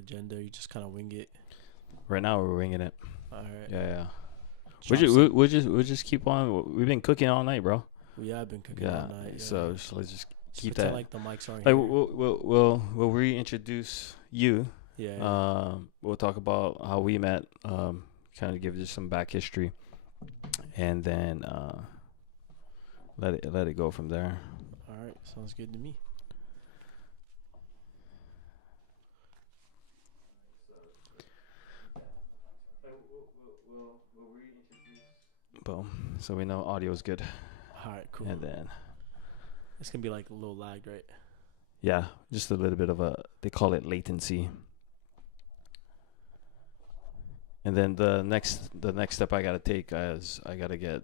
agenda? Or you just kind of wing it? Right now we're winging it. All right. Yeah. Drop We'll just keep on. We've been cooking all night, bro. I've been cooking all night. Yeah. So let's just keep pretend that. like the mics aren't Like here. we'll reintroduce you. Yeah. We'll talk about how we met. Kind of give just some back history, and then let it go from there. All right. Sounds good to me. Boom. So we know audio is good. All right. Cool. And then It's gonna be like a little lagged, right? yeah, just a little bit of they call it latency. And then the next step I gotta take is I gotta get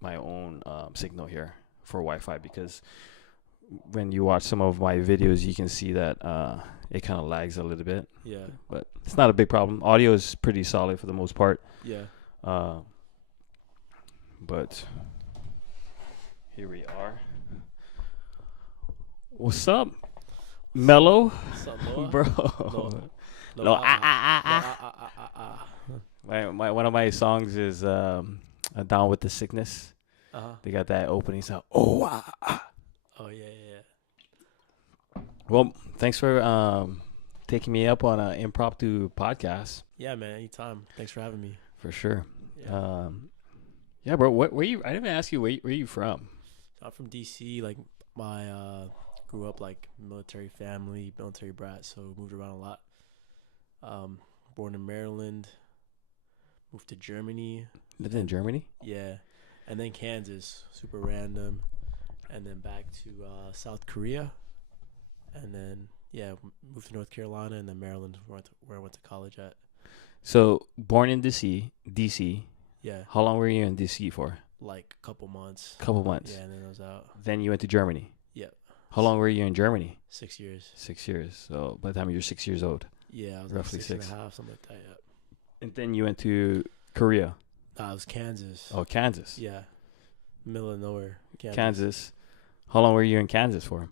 my own signal here for Wi-Fi, because when you watch some of my videos, you can see that it kind of lags a little bit. Yeah. But it's not a big problem. Audio is pretty solid for the most part. Yeah. But here we are. What's up, Mello? What's up, Loa'a? Bro? Loa'a. One of my songs is Down with the Sickness. They got that opening sound. Oh yeah. Well, thanks for taking me up on an Impromptu Podcast. Yeah, man. Anytime. Thanks for having me. For sure. Yeah. Yeah, bro. Where you? I didn't even ask you where you from. I'm from DC. Like my grew up like military family, military brat. So moved around a lot. Born in Maryland. Moved to Germany. Lived in Germany? Yeah. And then Kansas. Super random. And then back to South Korea. And then, moved to North Carolina, and then Maryland, where I went to college at. So, born in DC. Yeah. How long were you in DC for? Like a couple months. Couple months. Yeah, and then I was out. Then you went to Germany. Yep. How long were you in Germany? 6 years. 6 years. So, by the time you were 6 years old. Yeah, I was roughly like six and a half, something like that, yeah. And then you went to Korea. It was Kansas. Oh, Kansas. Yeah. Middle of nowhere. Kansas. How long were you in Kansas for?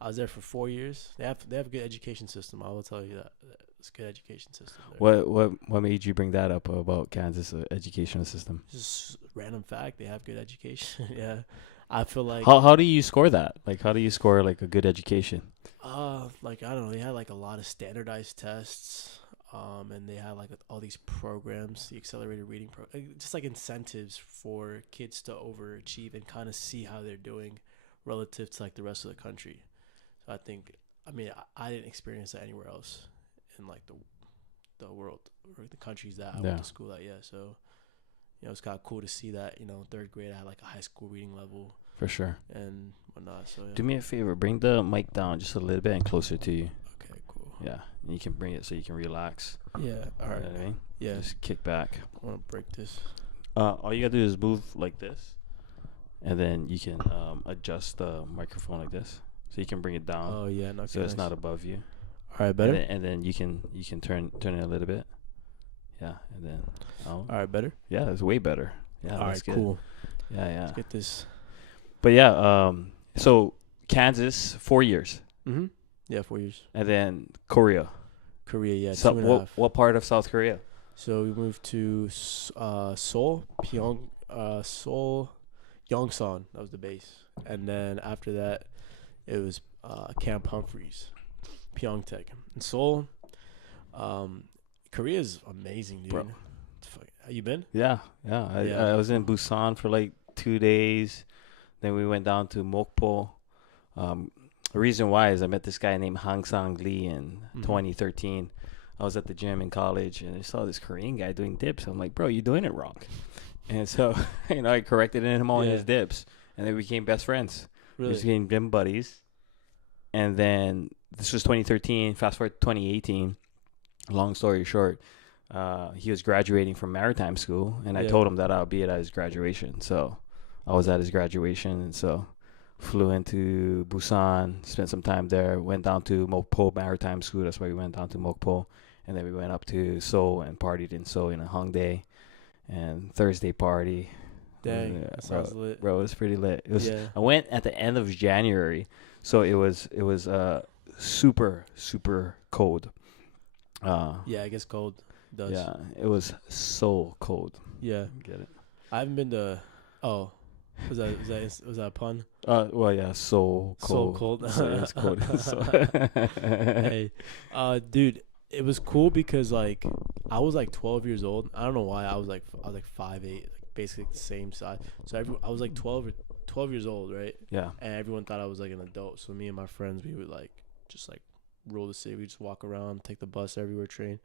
I was there for 4 years. They have a good education system. I will tell you that. It's a good education system there. What made you bring that up about Kansas educational system? Just random fact. They have good education. Yeah. I feel like how do you score that? Like, how do you score like a good education? Like I don't know. They had like a lot of standardized tests. And they had like all these programs, the accelerated reading just like incentives for kids to overachieve and kind of see how they're doing relative to like the rest of the country. So I didn't experience that anywhere else in like the world or the countries that I went to school at. Yeah, so it's kind of cool to see that third grade I had like a high school reading level For sure. and whatnot. So yeah. Do me a favor, bring the mic down just a little bit and closer to you. Okay, cool. Yeah, and you can bring it so you can relax. Yeah, all right. You know what I mean? Yeah, Just kick back. I want to break this. All you gotta do is move like this, and then you can adjust the microphone like this, so you can bring it down. Oh yeah, no, So it's not above you. All right, better. And then you can turn it a little bit. Yeah, and then. All right, better. Yeah, it's way better. Yeah, All that's right, good. cool. Yeah. Let's get this. But yeah, so Kansas 4 years, Yeah, 4 years. and then Korea. Korea, yeah, So 2.5. what part of South Korea? So we moved to Seoul, Yongsan. That was the base, and then after that, it was Camp Humphreys, Pyeongtaek, and Seoul. Korea is amazing, dude. Bro. Have you been? Yeah. I was in Busan for like 2 days. Then we went down to Mokpo. The reason why is I met this guy named Hang Sang Lee in 2013. I was at the gym in college, and I saw this Korean guy doing dips. I'm like, bro, you're doing it wrong. And so, I corrected him on his dips, and then we became best friends. Really? We became gym buddies. And then this was 2013. Fast forward to 2018. Long story short, he was graduating from maritime school, and I told him that I'll be at his graduation. So I was at his graduation, and so flew into Busan, spent some time there, went down to Mokpo Maritime School. That's why we went down to Mokpo. And then we went up to Seoul and partied in Seoul in a Hongdae and Thursday party. Dang, that sounds lit. Bro, it was pretty lit. It was. I went at the end of January, so it was super, super cold. Yeah, it gets cold. It does. Yeah, it was so cold. Yeah. Get it? I haven't been to. Oh, was that a pun? Well, yeah, so So cold. cold. So yeah, it's cold. So Hey, dude, it was cool because like I was like 12 years old. I don't know why I was like 5'8", like basically the same size. So I was like 12 years old, right? yeah. And everyone thought I was like an adult. So me and my friends, we would like just like rule the city. We just walk around, take the bus everywhere, train.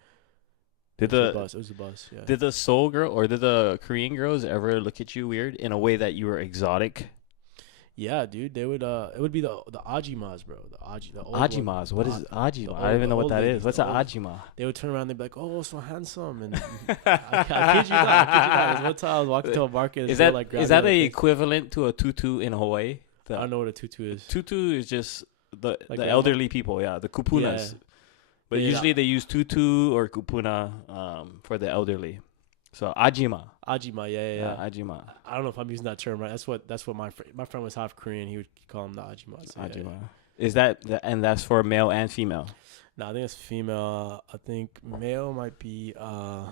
Did It was the bus. Yeah. did the Seoul girl or did the Korean girls ever look at you weird in a way that you were exotic? Yeah, dude. They would. It would be the ajimas, bro. The old Ajimas. What is ajima? old- I don't even know the what old that ladies, is. What's the an old- ajima? They would turn around. And they'd be like, "Oh, so handsome." And I kid you not. I kid you not. There's one time I was walking to a market. And Is they were, that like, is grabbing that my a face. equivalent to a tutu in Hawaii? I don't know what a tutu is. Tutu is just the grandma? elderly people, yeah, the kupunas. Yeah. But Yeah, usually they use tutu or kupuna for the elderly. So ajima. Ajima. Yeah. Ajima. I don't know if I'm using that term right. That's what my friend was half Korean. He would call them the ajimas. Yeah, Ajima. yeah. Is that and that's for male and female? No, I think it's female. I think male might be. I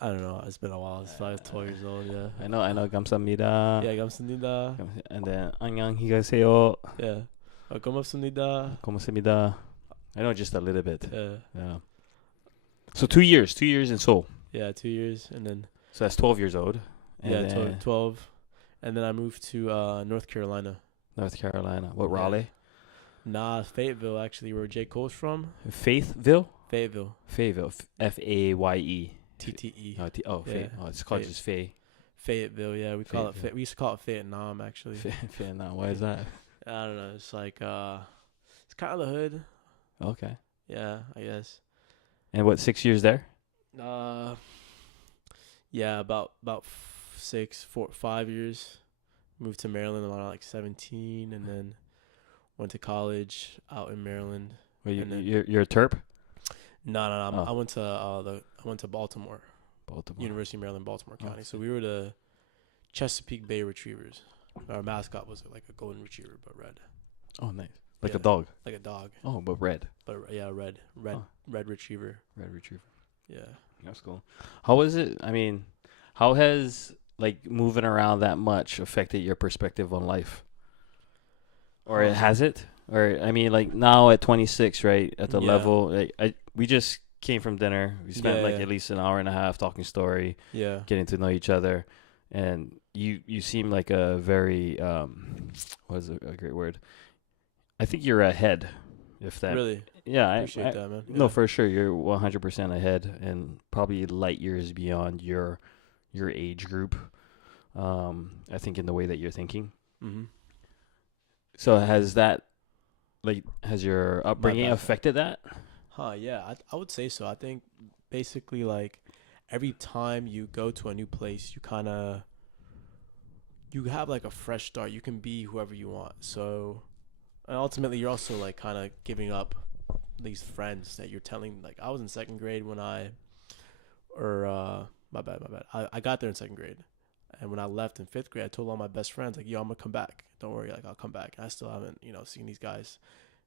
don't know. It's been a while. It's like 12 years old. Yeah. I know. 감사합니다. Yeah, 감사합니다. And then 안녕히가세요. Yeah. 고맙습니다. 고맙습니다. I know just a little bit. Yeah. So 2 years in Seoul. Yeah, 2 years, and then So that's 12 years old. And yeah, then 12, and then I moved to North Carolina. North Carolina. What, Yeah. Raleigh? Nah, Fayetteville actually, where J. Cole's from. Fayetteville? Fayetteville. Faye. TTE. Oh, Yeah. Faye. Oh, it's called just Faye. Fayetteville. Yeah, we call it. Fayetteville. We used to call it Vietnam actually. Faye. Now, why is that? I don't know. It's like it's kind of the hood. Okay. Yeah, I guess. And what, 6 years there? Yeah, about 5 years. Moved to Maryland when I was like 17, and then went to college out in Maryland. Were And then- you're a Terp? No. Oh. I went to Baltimore, Baltimore. University of Maryland, Baltimore Oh. County. So we were the Chesapeake Bay Retrievers. Our mascot was like a golden retriever, but red, Oh, nice. Like Yeah. a dog. like a dog, Oh, but red. but yeah, red retriever. Red retriever. Yeah. That's cool. How was it? I mean, how has like moving around that much affected your perspective on life? Or has it? Or I mean, like now at 26, right? At the Yeah. level, we just came from dinner. We spent Yeah. at least an hour and a half talking story, Yeah. getting to know each other, and you seem like a very what is a great word? I think you're ahead. If that Really yeah, appreciate that, man. no, Yeah. for sure. You're 100% ahead and probably light years beyond your age group. I think in the way that you're thinking. Mm-hmm. So has your upbringing bad. affected that? Yeah, I would say so. I think basically like every time you go to a new place, you have like a fresh start. You can be whoever you want. So, and ultimately you're also like kind of giving up these friends that you're telling. Like I was in second grade when my bad. I got there in second grade, and when I left in fifth grade, I told all my best friends like, "Yo, I'm gonna come back. Don't worry, like I'll come back." And I still haven't, seen these guys.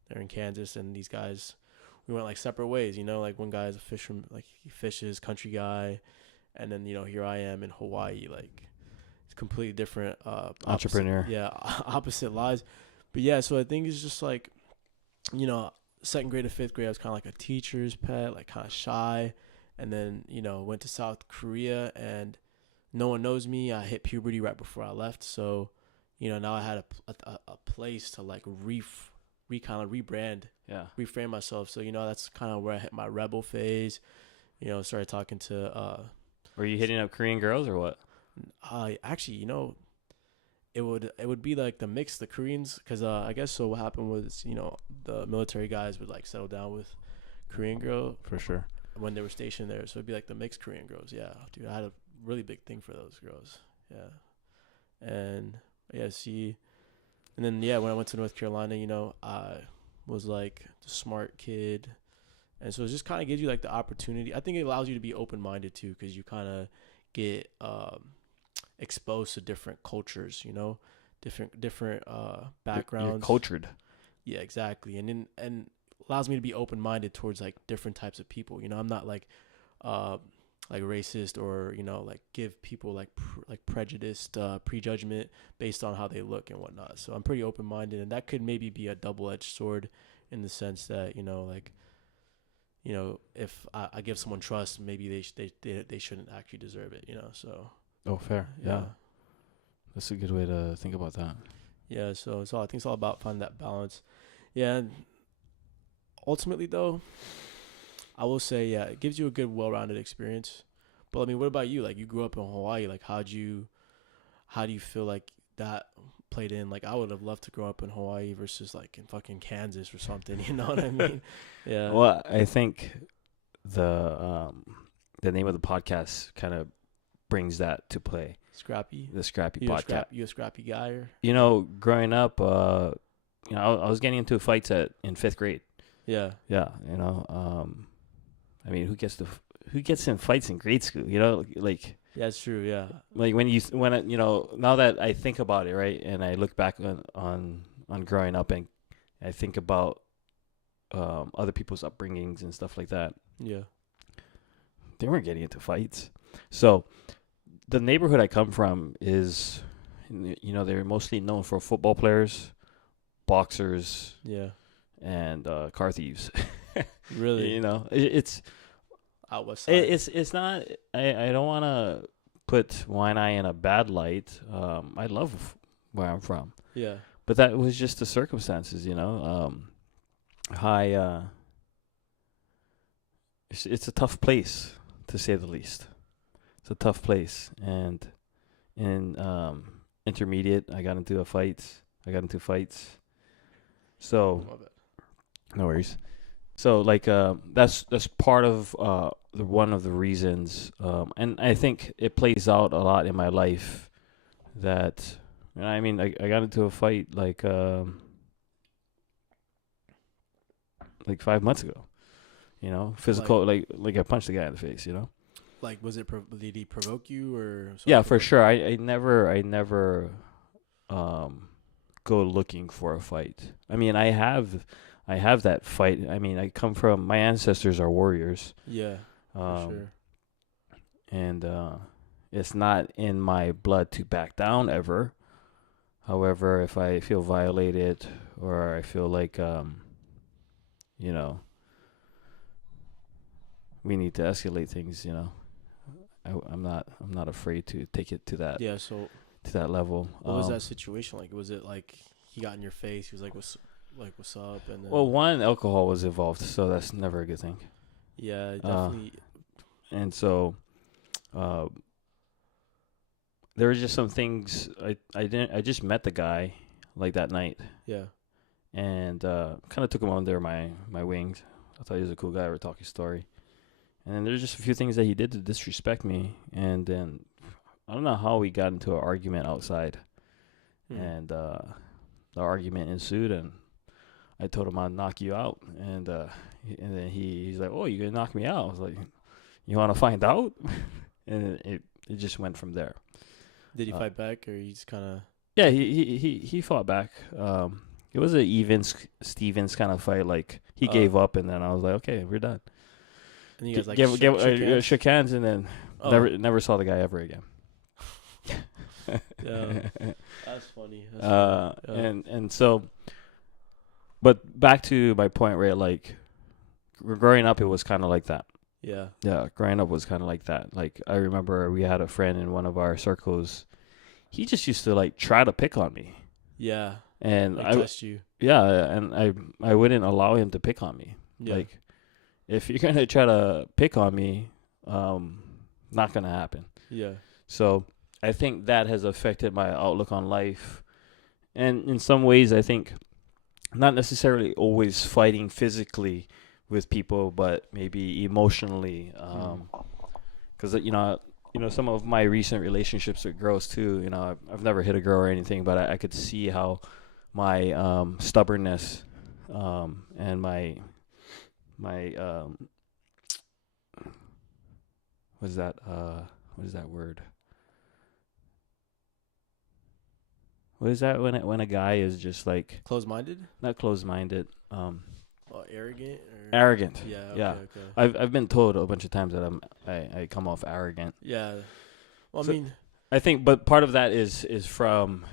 They're in Kansas, and these guys, we went like separate ways. Like one guy's a fisherman, like he fishes, country guy, and then here I am in Hawaii, like it's completely different. Entrepreneur. Opposite lives. But yeah, so I think it's just like, second grade to fifth grade, I was kind of like a teacher's pet, like kind of shy. And then, went to South Korea and no one knows me. I hit puberty right before I left. So, now I had a place to like rebrand, reframe myself. So, that's kind of where I hit my rebel phase, started talking to, Were you hitting up Korean girls or what? Actually, it would be like the mix, the Koreans, because I guess so what happened was, the military guys would like settle down with Korean girl For sure. when they were stationed there. So it'd be like the mixed Korean girls. Yeah, dude, I had a really big thing for those girls. Yeah. And and then when I went to North Carolina, I was like the smart kid. And so it just kind of gives you like the opportunity. I think it allows you to be open-minded too, because you kind of get exposed to different cultures, different backgrounds. You're cultured. Yeah, exactly. And allows me to be open minded towards like different types of people. You know, I'm not like racist or like give people like prejudiced prejudgment based on how they look and whatnot. So I'm pretty open minded, and that could maybe be a double edged sword in the sense that like if I give someone trust, maybe they shouldn't actually deserve it. So Oh, fair. Yeah. That's a good way to think about that. Yeah, so I think it's all about finding that balance. Yeah, and ultimately though, I will say it gives you a good, well-rounded experience. But I mean, what about you? Like, you grew up in Hawaii. Like, how do you feel like that played in? Like, I would have loved to grow up in Hawaii versus like in fucking Kansas or something. You know what I mean? Yeah. Well, I think the name of the podcast kind of brings that to play. Scrappy. The Scrappy Podcast. You a scrappy guy? Or? Growing up, I was getting into fights in 5th grade. Yeah. Yeah. I mean, who gets in fights in grade school? Like. Yeah, it's true. Yeah. Like now that I think about it, right, and I look back on growing up, and I think about other people's upbringings and stuff like that. Yeah. They weren't getting into fights. So the neighborhood I come from is, they're mostly known for football players, boxers, yeah, and car thieves. Really? It's out west side. It's not. I don't want to put Waianae in a bad light. I love where I'm from. Yeah. But that was just the circumstances, It's a tough place, to say the least. It's a tough place, and in intermediate, I got into fights. So, no worries. So, like, that's part of one of the reasons, and I think it plays out a lot in my life. That, I mean, I got into a fight like 5 months ago. Physical, like I punched the guy in the face. Like, did he provoke you or something? Yeah, for sure. I never go looking for a fight. I mean, I have that fight. I mean, my ancestors are warriors. Yeah, for sure. And it's not in my blood to back down ever. However, if I feel violated or I feel like we need to escalate things, I'm not afraid to take it to that. Yeah. So to that level. What was that situation like? Was it like he got in your face? He was like, "What's up?" And then, well, one, alcohol was involved, so that's never a good thing. Yeah, definitely. And so, there were just some things I just met the guy like that night. Yeah. And kind of took him under my wings. I thought he was a cool guy. We were talking story. And then there's just a few things that he did to disrespect me. And then I don't know how we got into an argument outside. And the argument ensued, and I told him I'd knock you out. And then he's like, "Oh, you're going to knock me out?" I was like, "You want to find out?" And it just went from there. Did he fight back, or he just kind of... Yeah, he fought back. It was an Stevens kind of fight. Like, he gave up, and then I was like, "Okay, we're done." And you guys shook hands, and then never saw the guy ever again. Yeah, that's funny. And so, but back to my point, right? Like, growing up, it was kind of like that. Yeah. Yeah, growing up was kind of like that. Like, I remember we had a friend in one of our circles. He just used to like try to pick on me. Yeah. And I test you. Yeah, and I wouldn't allow him to pick on me. Yeah. Like, if you're gonna try to pick on me, not gonna happen. Yeah. So I think that has affected my outlook on life, and in some ways, I think not necessarily always fighting physically with people, but maybe emotionally, because some of my recent relationships with girls too. I've never hit a girl or anything, but I could see how my stubbornness and my what is that word? What is that when a guy is just like closed-minded? Not closed-minded. Arrogant. Arrogant. Yeah. Okay, Yeah. Okay. I've been told a bunch of times that I come off arrogant. Yeah. Well, I So, mean, I think, but part of that is from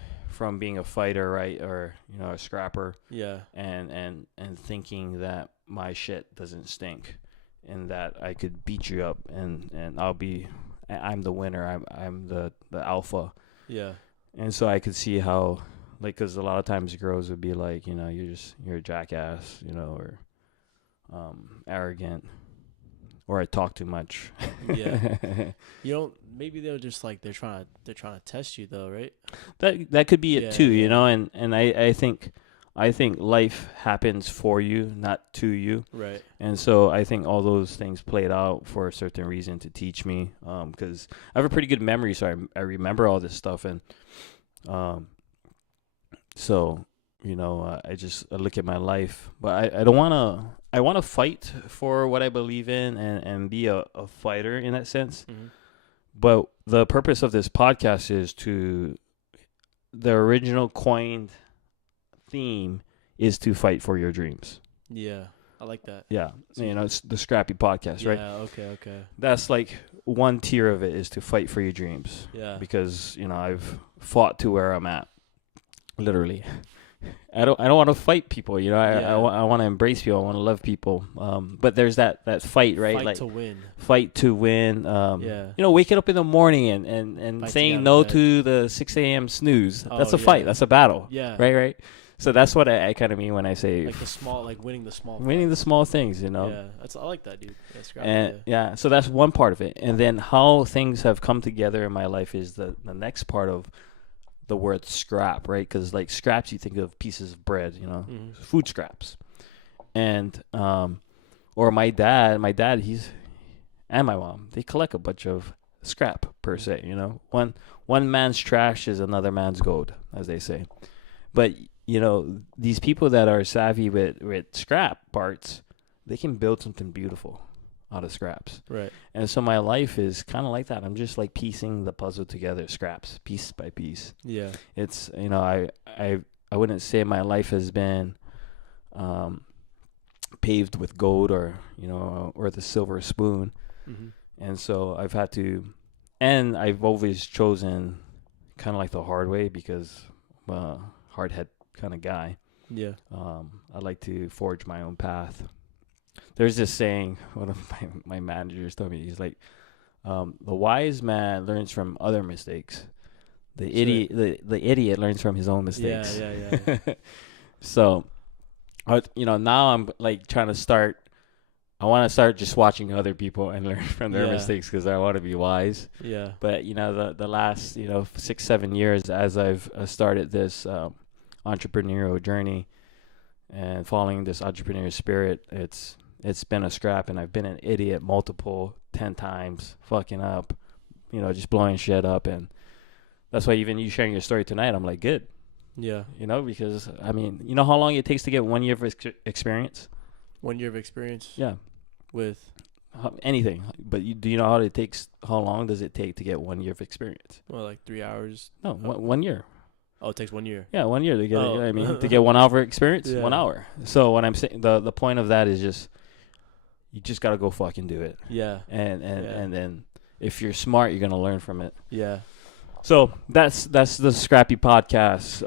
being a fighter, right, or a scrapper, yeah. and thinking that my shit doesn't stink, and that I could beat you up, and I'm the winner. I'm the alpha. Yeah. And so I could see how, like, because a lot of times girls would be like, you're a jackass, or arrogant, or I talk too much. Yeah. Maybe they'll just like they're trying to test you though, right? That could be it too, yeah. and I think life happens for you, not to you. Right. And so I think all those things played out for a certain reason to teach me, because I have a pretty good memory, so I remember all this stuff, and so I look at my life, but I don't I want to fight for what I believe in, and be a fighter in that sense. Mm-hmm. But the purpose of this podcast is the original coined theme is to fight for your dreams. Yeah, I like that. Yeah, it's the Scrappy Podcast, right? Yeah, okay. That's like one tier of it, is to fight for your dreams. Yeah. Because I've fought to where I'm at, literally. I don't want to fight people, I want to embrace people, I want to love people. But there's that fight, right? Fight like to win. Fight to win. Waking up in the morning and saying no to the 6 a.m. snooze. That's a fight. That's a battle. Yeah. Right. So that's what I kind of mean when I say winning the small. Winning the small things, Yeah, I like that, dude. Scrappy, so that's one part of it, and then how things have come together in my life is the next part of the word scrap, right? Because like scraps, you think of pieces of bread, Mm-hmm. food scraps, and or my dad, and my mom, they collect a bunch of scrap per se, One man's trash is another man's gold, as they say. But these people that are savvy with scrap parts, they can build something beautiful out of scraps. Right. And so my life is kind of like that. I'm just like piecing the puzzle together, scraps, piece by piece. Yeah. It's, I wouldn't say my life has been paved with gold or the silver spoon. Mm-hmm. And so I've had to, and I've always chosen kind of like the hard way, because hard head kind of guy. Yeah. I like to forge my own path. There's this saying, one of my managers told me, he's like, the wise man learns from other mistakes. The idiot learns from his own mistakes. Yeah. So, now I'm like trying to start. I want to start just watching other people and learn from their mistakes, because I want to be wise. Yeah. But the last 6-7 years, as I've started this entrepreneurial journey and following this entrepreneurial spirit, it's been a scrap, and I've been an idiot 10 times, fucking up, just blowing shit up, and that's why even you sharing your story tonight, I'm like, good. Yeah. Because I mean, how long it takes to get 1 year of experience? 1 year of experience. Yeah. With anything, but do you know how long does it take to get 1 year of experience? Well, like 3 hours. No, 1 year. Oh, it takes 1 year. Yeah, 1 year to get. To get 1 hour experience, 1 hour. So what I'm saying, the point of that is just, you just gotta go fucking do it. Yeah. And then if you're smart, you're gonna learn from it. Yeah. So that's the Scrappy Podcast.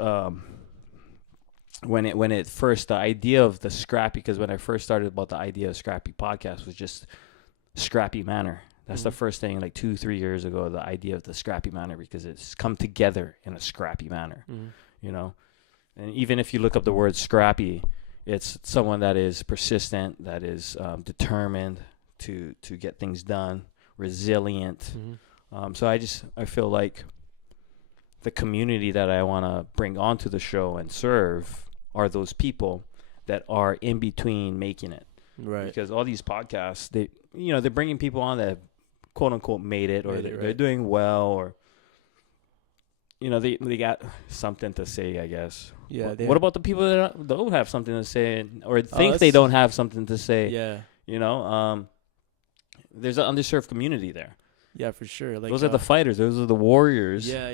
When it first, the idea of the Scrappy, because when I first started about the idea of Scrappy Podcast was just Scrappy Manor. That's the first thing, like 2-3 years ago, the idea of the Scrappy Manor, because it's come together in a scrappy manner, And even if you look up the word scrappy, it's someone that is persistent, that is determined to get things done, resilient. Mm-hmm. So I feel like the community that I want to bring onto the show and serve are those people that are in between making it. Right. Because all these podcasts, they're bringing people on that have, quote unquote, made it, or they're doing well, or they got something to say, I guess. Yeah. What about the people that don't have something to say, or think they don't have something to say? Yeah. There's an underserved community there. Yeah, for sure. Like, those are the fighters. Those are the warriors. Yeah.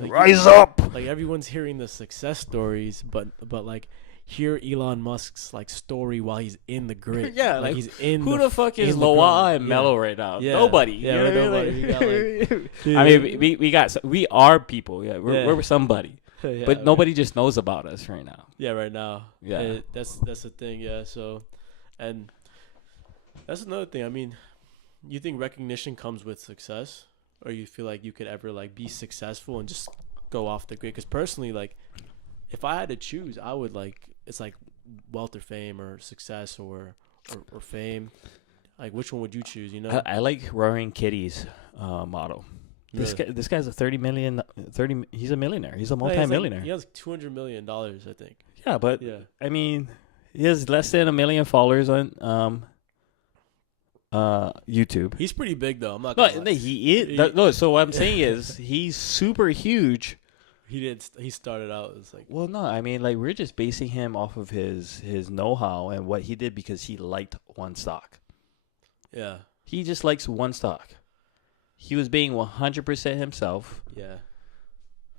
Like, rise up. Like, everyone's hearing the success stories, but like, hear Elon Musk's like story while he's in the grid. Yeah, like he's in. Who the fuck is in the Loa'a grind. and Mello right now? Yeah. Nobody. Yeah, You know what I nobody. mean? We got, like, dude, I mean, we are people. Yeah, we're Yeah. somebody. yeah, But nobody just knows about us right now. Yeah, right now. Yeah. That's the thing. Yeah. So, and that's another thing. I mean, you think recognition comes with success, or you feel like you could ever like be successful and just go off the grid? Because personally, like, if I had to choose, I would like it's like wealth or fame or success or fame. Like, which one would you choose? You know, I like Roaring Kitty's model. Really? This guy's a 30 million. He's a millionaire. He's a No, he has, multi-millionaire. he has $200 million, I think. Yeah, but Yeah. I mean, he has less than 1 million followers on YouTube. He's pretty big though. I'm not. No, Gonna lie. he is. No, so what I'm saying is he's super huge. He did. He started out as like. Well, no, I mean, like we're just basing him off of his know-how and what he did because he liked one stock. Yeah. He just likes one stock. He was being 100% himself. Yeah.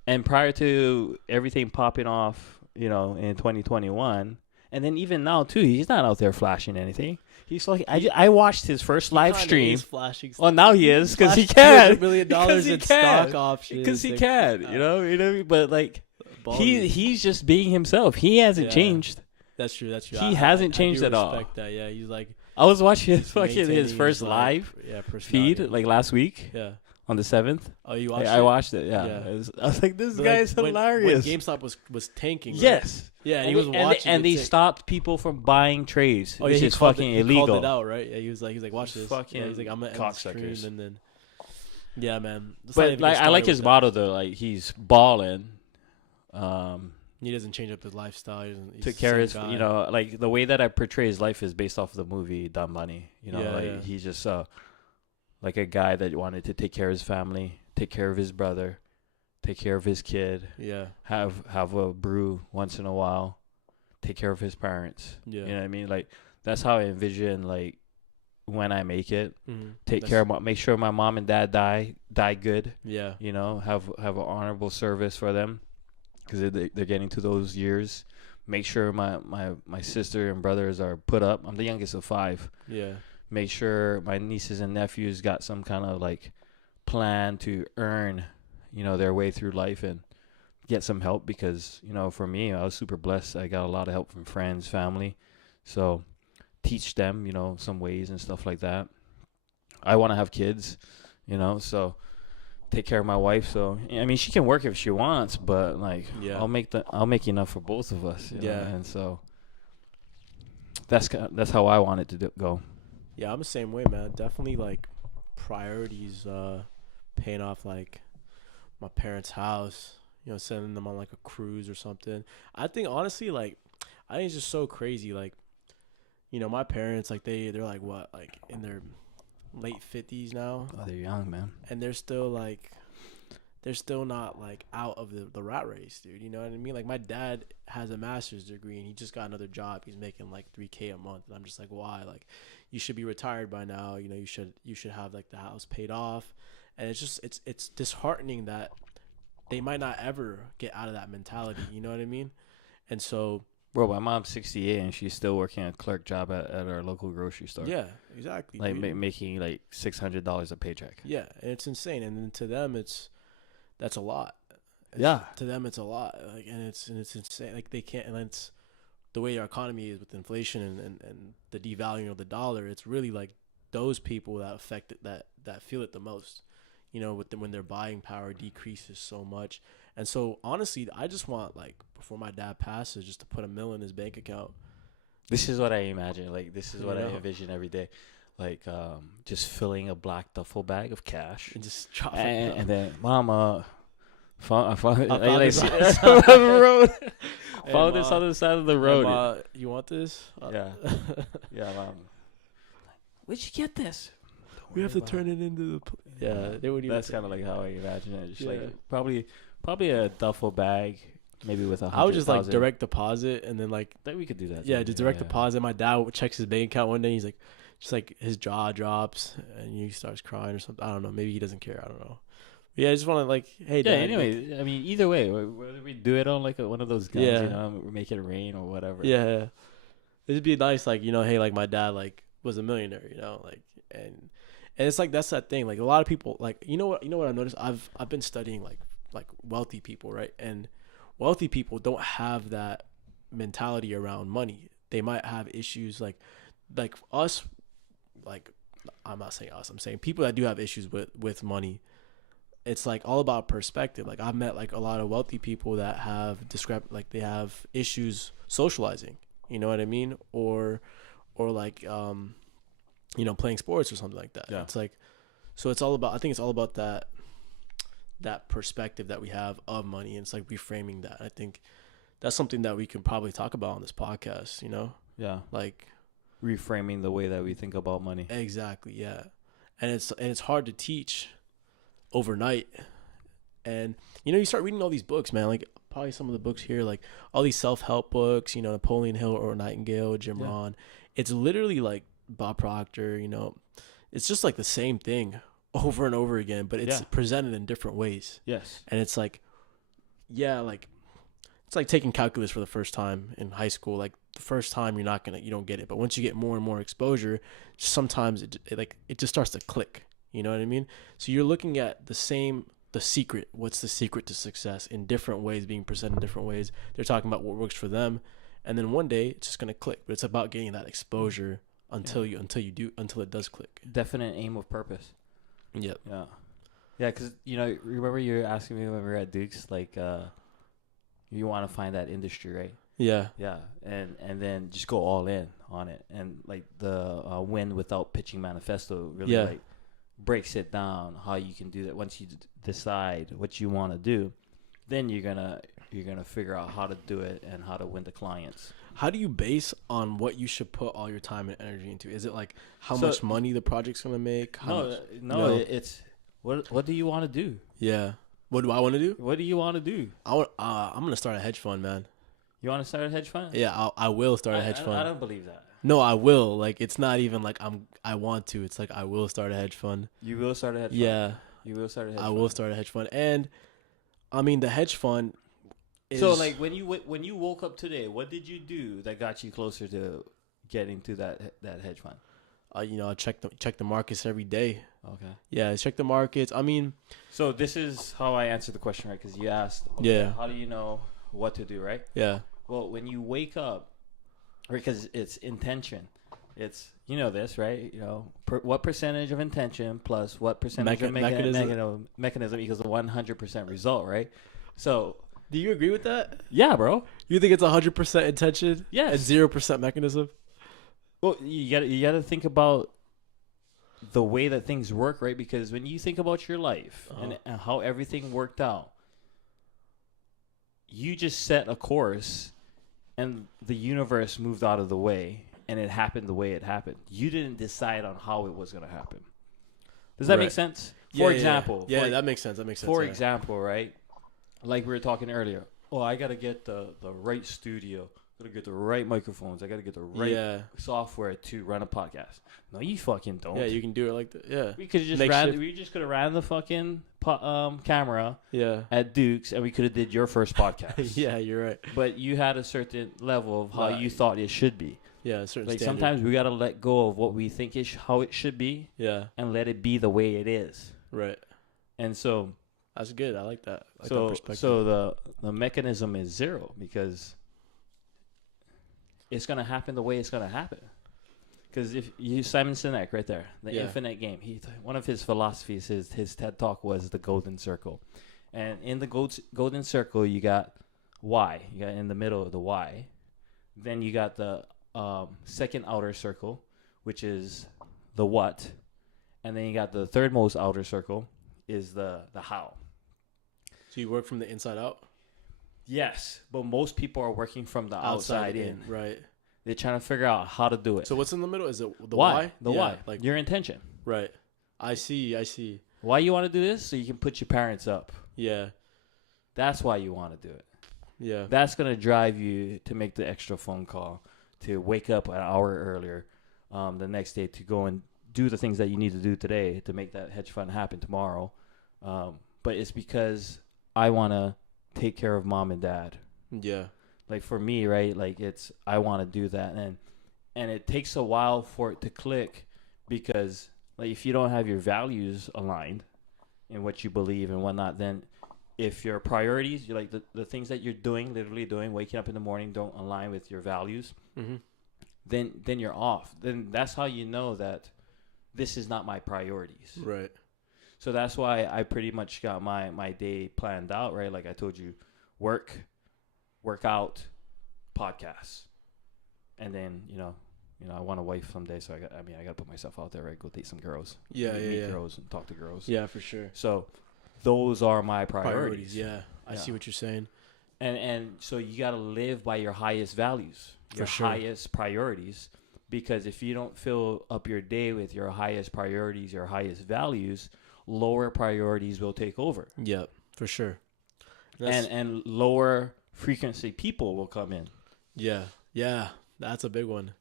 And prior to everything popping off, in 2021, and then even now too, he's not out there flashing anything. He's like, I watched his first live stream. Flashing. Well, now he is because he can. can. $200 million in stock options. Because he can, you know what I mean? But like, Ballsy. he's just being himself. He hasn't changed. That's true. He hasn't changed I at all. respect that. Yeah, he's like. I was watching his maintaining first his, live feed personality. like last week Yeah. on the 7th. Oh, you watched I it? watched it. Yeah. Yeah. I was like, this But, guy's like, hilarious. When GameStop was tanking. Right? Yes. Yeah, and he was watching. and they stopped people from buying trays, which is fucking illegal. He called it out, right? Yeah, he was like, watch this. Fucking yeah, he's like, I'm gonna end the stream, cocksuckers. and then. Yeah, man. Let's not But even like, get I like started his with that. motto though. Like he's balling. He doesn't change up his lifestyle. He's Took the care of same his, guy. like the way that I portray his life is based off of the movie Dumb Money. Yeah. He's just like a guy that wanted to take care of his family, take care of his brother, take care of his kid, Yeah. have a brew once in a while, take care of his parents. Yeah. You know what I mean? Like that's how I envision like when I make it. Mm-hmm. Make sure my mom and dad die good. Yeah. Have an honorable service for them because they're getting to those years. Make sure my sister and brothers are put up. I'm the youngest of 5. Yeah. Make sure my nieces and nephews got some kind of like plan to earn, their way through life and get some help because, for me, I was super blessed. I got a lot of help from friends, family. So teach them, some ways and stuff like that. I want to have kids, so take care of my wife. So, I mean, she can work if she wants, but like, Yeah. I'll make enough for both of us. you know? Yeah. And so that's how I want it to go. Yeah, I'm the same way, man. Definitely like priorities, paying off like my parents' house, sending them on like a cruise or something. I think honestly, like, I think it's just so crazy. Like, my parents, like they're like what, like in their late 50s now, Oh, they're young, man. and they're still not like out of the rat race, dude. You know what I mean? Like my dad has a master's degree and he just got another job. He's making like $3K a month, and I'm just like, why? Like, you should be retired by now. You should have like the house paid off, and it's just it's disheartening that they might not ever get out of that mentality. You know what I mean? And so. Bro, my mom's 68 and she's still working a clerk job at our local grocery store. Yeah, exactly. Like dude. making like $600 a paycheck. Yeah, and it's insane. And then to them, that's a lot. Yeah. To them, it's a lot. Like, and it's insane. Like they can't. And it's the way our economy is with inflation and the devaluing of the dollar. It's really like those people that affect it, that feel it the most. When their buying power decreases so much. And so honestly, I just want like before my dad passes, just to put $1 million in his bank account. This is what I imagine. Like this is what I know? envision every day. Like just filling a black duffel bag of cash. And just drop it. And then, Mom, found found this on on the road. Hey, Found this Ma. on the side of the road. Ma, you want this? Yeah. Yeah, Mom. Where'd you get this? We have to turn it into the. Yeah, they would. That's kind of like how I imagine it. Just Yeah. like probably a duffel bag, maybe with I would just like 100,000. direct deposit and then like That we could do that. yeah, too. just direct deposit. My dad checks his bank account one day. He's like, just like his jaw drops and he starts crying or something. I don't know. Maybe he doesn't care. I don't know. Yeah, I just want to like, hey, Yeah. Dad. Anyway, I mean, either way, whether we do it on like one of those guns, you know, make it rain or whatever. Yeah. It'd be nice, like, you know, hey, like my dad like was a millionaire, you know, like, and it's like that's that thing. Like a lot of people, like, you know what I've noticed. I've been studying like wealthy people, right? And wealthy people don't have that mentality around money. They might have issues like us. Like, I'm not saying us. I'm saying people that do have issues with money. It's like all about perspective. Like I've met like a lot of wealthy people that have like they have issues socializing. You know what I mean? Or like you know, playing sports or something like that. Yeah. It's like, so it's all about. I think it's all about that perspective that we have of money, and it's like reframing that. I think that's something that we can probably talk about on this podcast. You know? Yeah. Like reframing the way that we think about money. Exactly. Yeah, and it's hard to teach overnight. And you know, you start reading all these books, man. Like probably some of the books here, like all these self-help books. You know, Napoleon Hill or Nightingale, Jim Rohn. It's literally like Bob Proctor. You know, it's just like the same thing over and over again, but it's presented in different ways. Yes. And it's like, yeah, like it's like taking calculus for the first time in high school. Like the first time you don't get it, but once you get more and more exposure, sometimes it just starts to click. You know what I mean? So you're looking at the secret. What's the secret to success in different ways, being presented in different ways. They're talking about what works for them, and then one day it's just gonna click. But it's about getting that exposure until it does click. Definite aim of purpose. Yep. Yeah. Yeah, because you know, remember you were asking me when we were at Duke's, like, you want to find that industry, right? Yeah. Yeah, and then just go all in on it, and like the win without pitching manifesto really like breaks it down how you can do that. Once you decide what you want to do, then you're gonna figure out how to do it and how to win the clients. How do you base on what you should put all your time and energy into? Is it like how much money the project's gonna make? No, it's what do you want to do? Yeah. What do I want to do? What do you want to do? I'm gonna start a hedge fund, man. You want to start a hedge fund? Yeah, I will start a hedge fund. I don't believe that. No, I will. Like, it's not even like I want to. It's like I will start a hedge fund. You will start a hedge fund? Yeah. You will start a hedge fund? I will start a hedge fund. And, I mean, the hedge fund is... So, like, when you woke up today, what did you do that got you closer to getting to that hedge fund? You know, I check the markets every day. Okay. Yeah, I check the markets. I mean... So, this is how I answered the question, right? Because you asked, how do you know what to do, right? Yeah. Well, when you wake up, because it's intention. It's, you know this, right? You know, what percentage of intention plus what percentage of mechanism equals the 100% result, right? So, do you agree with that? Yeah, bro. You think it's 100% intention? Yes. And 0% mechanism? Well, you gotta think about the way that things work, right? Because when you think about your life and how everything worked out, you just set a course and the universe moved out of the way and it happened the way it happened. You didn't decide on how it was going to happen. Does that make sense? For example. Yeah, that makes sense. For example, right? Like we were talking earlier. Oh, I got to get the right studio. I got to get the right microphones. I got to get the right software to run a podcast. No, you fucking don't. Yeah, you can do it like that. Yeah. We could have just ran the fucking camera at Duke's and we could have did your first podcast. Yeah, you're right. But you had a certain level of how you thought it should be. Yeah, a certain like standard. Sometimes we got to let go of what we think is how it should be. Yeah. And let it be the way it is. Right. And so that's good. I like that. That perspective. So the mechanism is zero because it's going to happen the way it's going to happen. Because if you Simon Sinek right there, the infinite game. One of his philosophies, his TED talk was the golden circle, and in the golden circle you got why. You got in the middle of the why, then you got the second outer circle, which is the what, and then you got the third most outer circle is the how. So you work from the inside out. Yes, but most people are working from the outside in. Right. They're trying to figure out how to do it. So what's in the middle? Is it the why? The why? Like your intention. Right. I see. Why you want to do this? So you can put your parents up. Yeah. That's why you want to do it. Yeah. That's going to drive you to make the extra phone call, to wake up an hour earlier the next day, to go and do the things that you need to do today to make that hedge fund happen tomorrow. but it's because I want to take care of mom and dad. Yeah. Like for me, right? Like I want to do that, and it takes a while for it to click, because like if you don't have your values aligned in what you believe and whatnot, then if your priorities, you like the things that you're doing, literally doing, waking up in the morning, don't align with your values, then you're off. Then that's how you know that this is not my priorities. Right. So that's why I pretty much got my day planned out, right? Like I told you, work out, podcasts, and then I want a wife someday, so I got to put myself out there, right? Go date some girls. Meet girls and talk to girls. Yeah, for sure. So those are my priorities. Yeah. I see what you're saying. And so you got to live by your highest values, your highest priorities, because if you don't fill up your day with your highest priorities, your highest values, lower priorities will take over. Yeah, for sure. And lower frequency people will come in. Yeah, that's a big one.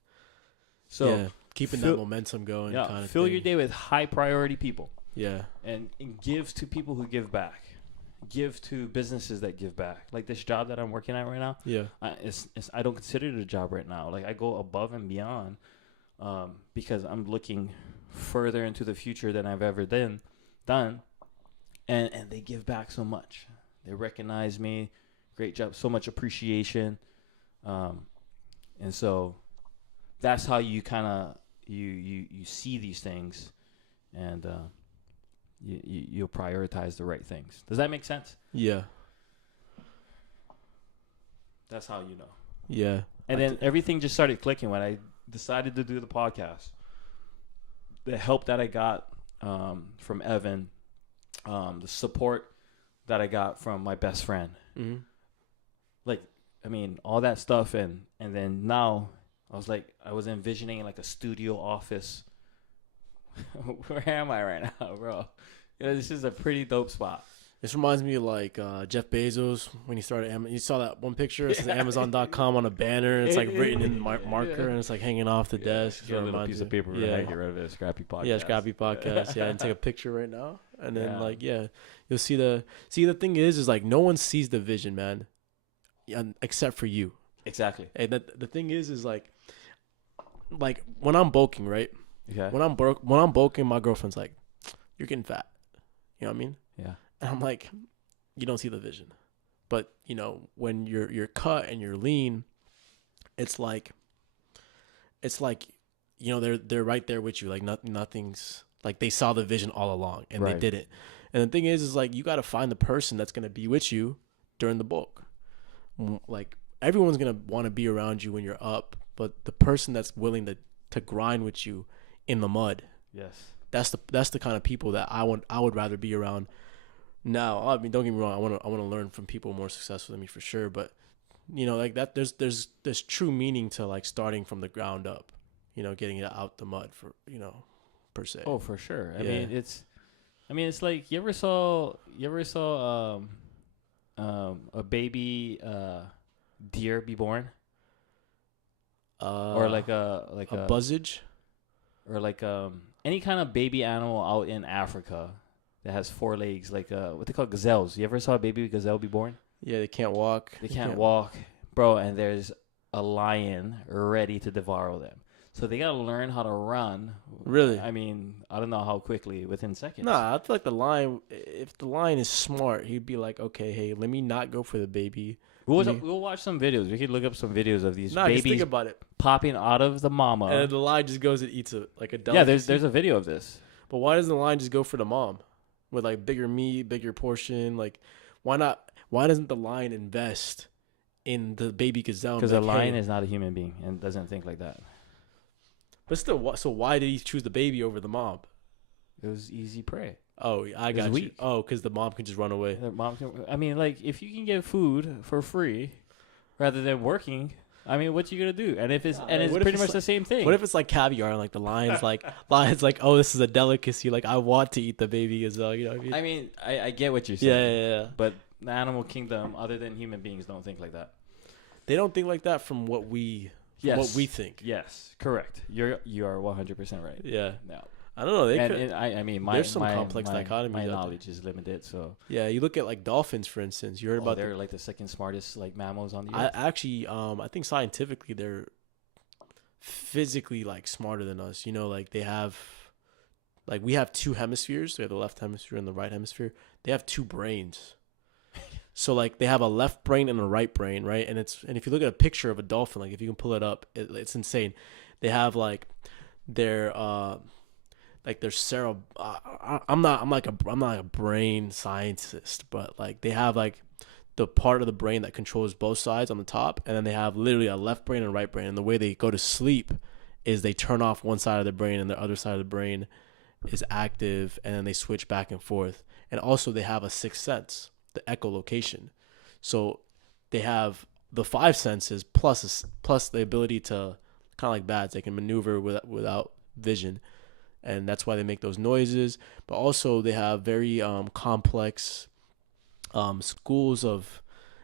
So keeping that momentum going. Yeah, kind of fill thing. your day with high priority people. Yeah. And give to people who give back. Give to businesses that give back. Like this job that I'm working at right now. Yeah. I don't consider it a job right now. Like I go above and beyond because I'm looking further into the future than I've ever done. And they give back so much. They recognize me. Great job. So much appreciation. And so that's how you kind of you see these things, and you'll prioritize the right things. Does that make sense? Yeah. That's how you know. Yeah. And then everything just started clicking when I decided to do the podcast. The help that I got from Evan, the support that I got from my best friend. Mm-hmm. Like, I mean, all that stuff. And then now I was envisioning like a studio office. Where am I right now, bro? This is a pretty dope spot. This reminds me of like Jeff Bezos when he started. You saw that one picture? It says Amazon.com on a banner. And it's like written in marker and it's like hanging off the desk. Get a little piece of paper and get rid of it. Scrappy Podcast. Yeah, Scrappy Podcast. Yeah, and take a picture right now. And then you'll see the thing is like no one sees the vision, man, except for you. Exactly. And the thing is like when I'm bulking, right? Okay. When I'm bulking, my girlfriend's like, "You're getting fat." You know what I mean? Yeah. And I'm like, you don't see the vision. But, when you're cut and you're lean, it's like they're right there with you. Like nothing's like they saw the vision all along and they did it. And the thing is like you got to find the person that's going to be with you during the bulk. Like everyone's going to want to be around you when you're up, but the person that's willing to grind with you in the mud. Yes. That's the kind of people that I would rather be around. Now, I mean, don't get me wrong. I want to learn from people more successful than me for sure. But like that, there's true meaning to like starting from the ground up. Getting it out the mud per se. Oh, for sure. I mean, it's like you ever saw a baby deer be born, or like a buzzage, or like any kind of baby animal out in Africa that has 4 legs, like what they call gazelles. You ever saw a baby gazelle be born? Yeah, they can't walk. They can't walk, bro. And there's a lion ready to devour them. So they gotta learn how to run. Really? I mean, I don't know how quickly, within seconds. Nah, I feel like the lion. If the lion is smart, he'd be like, okay, hey, let me not go for the baby. We'll watch some videos. We could look up some videos of these babies think about it. popping out of the mama. And the lion just goes and eats it like a delicacy. Yeah, there's a video of this. But why doesn't the lion just go for the mom with like bigger meat, bigger portion? Like, why not? Why doesn't the lion invest in the baby gazelle? Because the lion is not a human being and doesn't think like that. But still, so why did he choose the baby over the mom? It was easy prey. Oh, I got you. Oh, because the mom can just run away. I mean, like, if you can get food for free rather than working, I mean, what you gonna do? And if it's pretty much the same thing. What if it's like caviar and like the lion's like, oh, this is a delicacy. Like, I want to eat the baby gazelle. You know what I mean? I get what you're saying. Yeah. But the animal kingdom, other than human beings, don't think like that. They don't think like that from what we think. Yes, correct. You are 100% right. Yeah. No. I don't know. I mean, there's some complex dichotomies. My knowledge is limited, so yeah. You look at like dolphins, for instance. You heard about they're like the second smartest like mammals on the I earth. actually, I think scientifically they're physically like smarter than us. You know, like they have, like we have two hemispheres. We have the left hemisphere and the right hemisphere. They have two brains. So like they have a left brain and a right brain, right? And if you look at a picture of a dolphin, like if you can pull it up, it's insane. They have like their cerebral. I'm not like a brain scientist, but like they have like the part of the brain that controls both sides on the top, and then they have literally a left brain and a right brain. And the way they go to sleep is they turn off one side of the brain and the other side of the brain is active, and then they switch back and forth. And also they have a sixth sense, the echolocation. So they have the five senses plus the ability to, kind of like bats, they can maneuver without vision, and that's why they make those noises. But also they have very complex schools of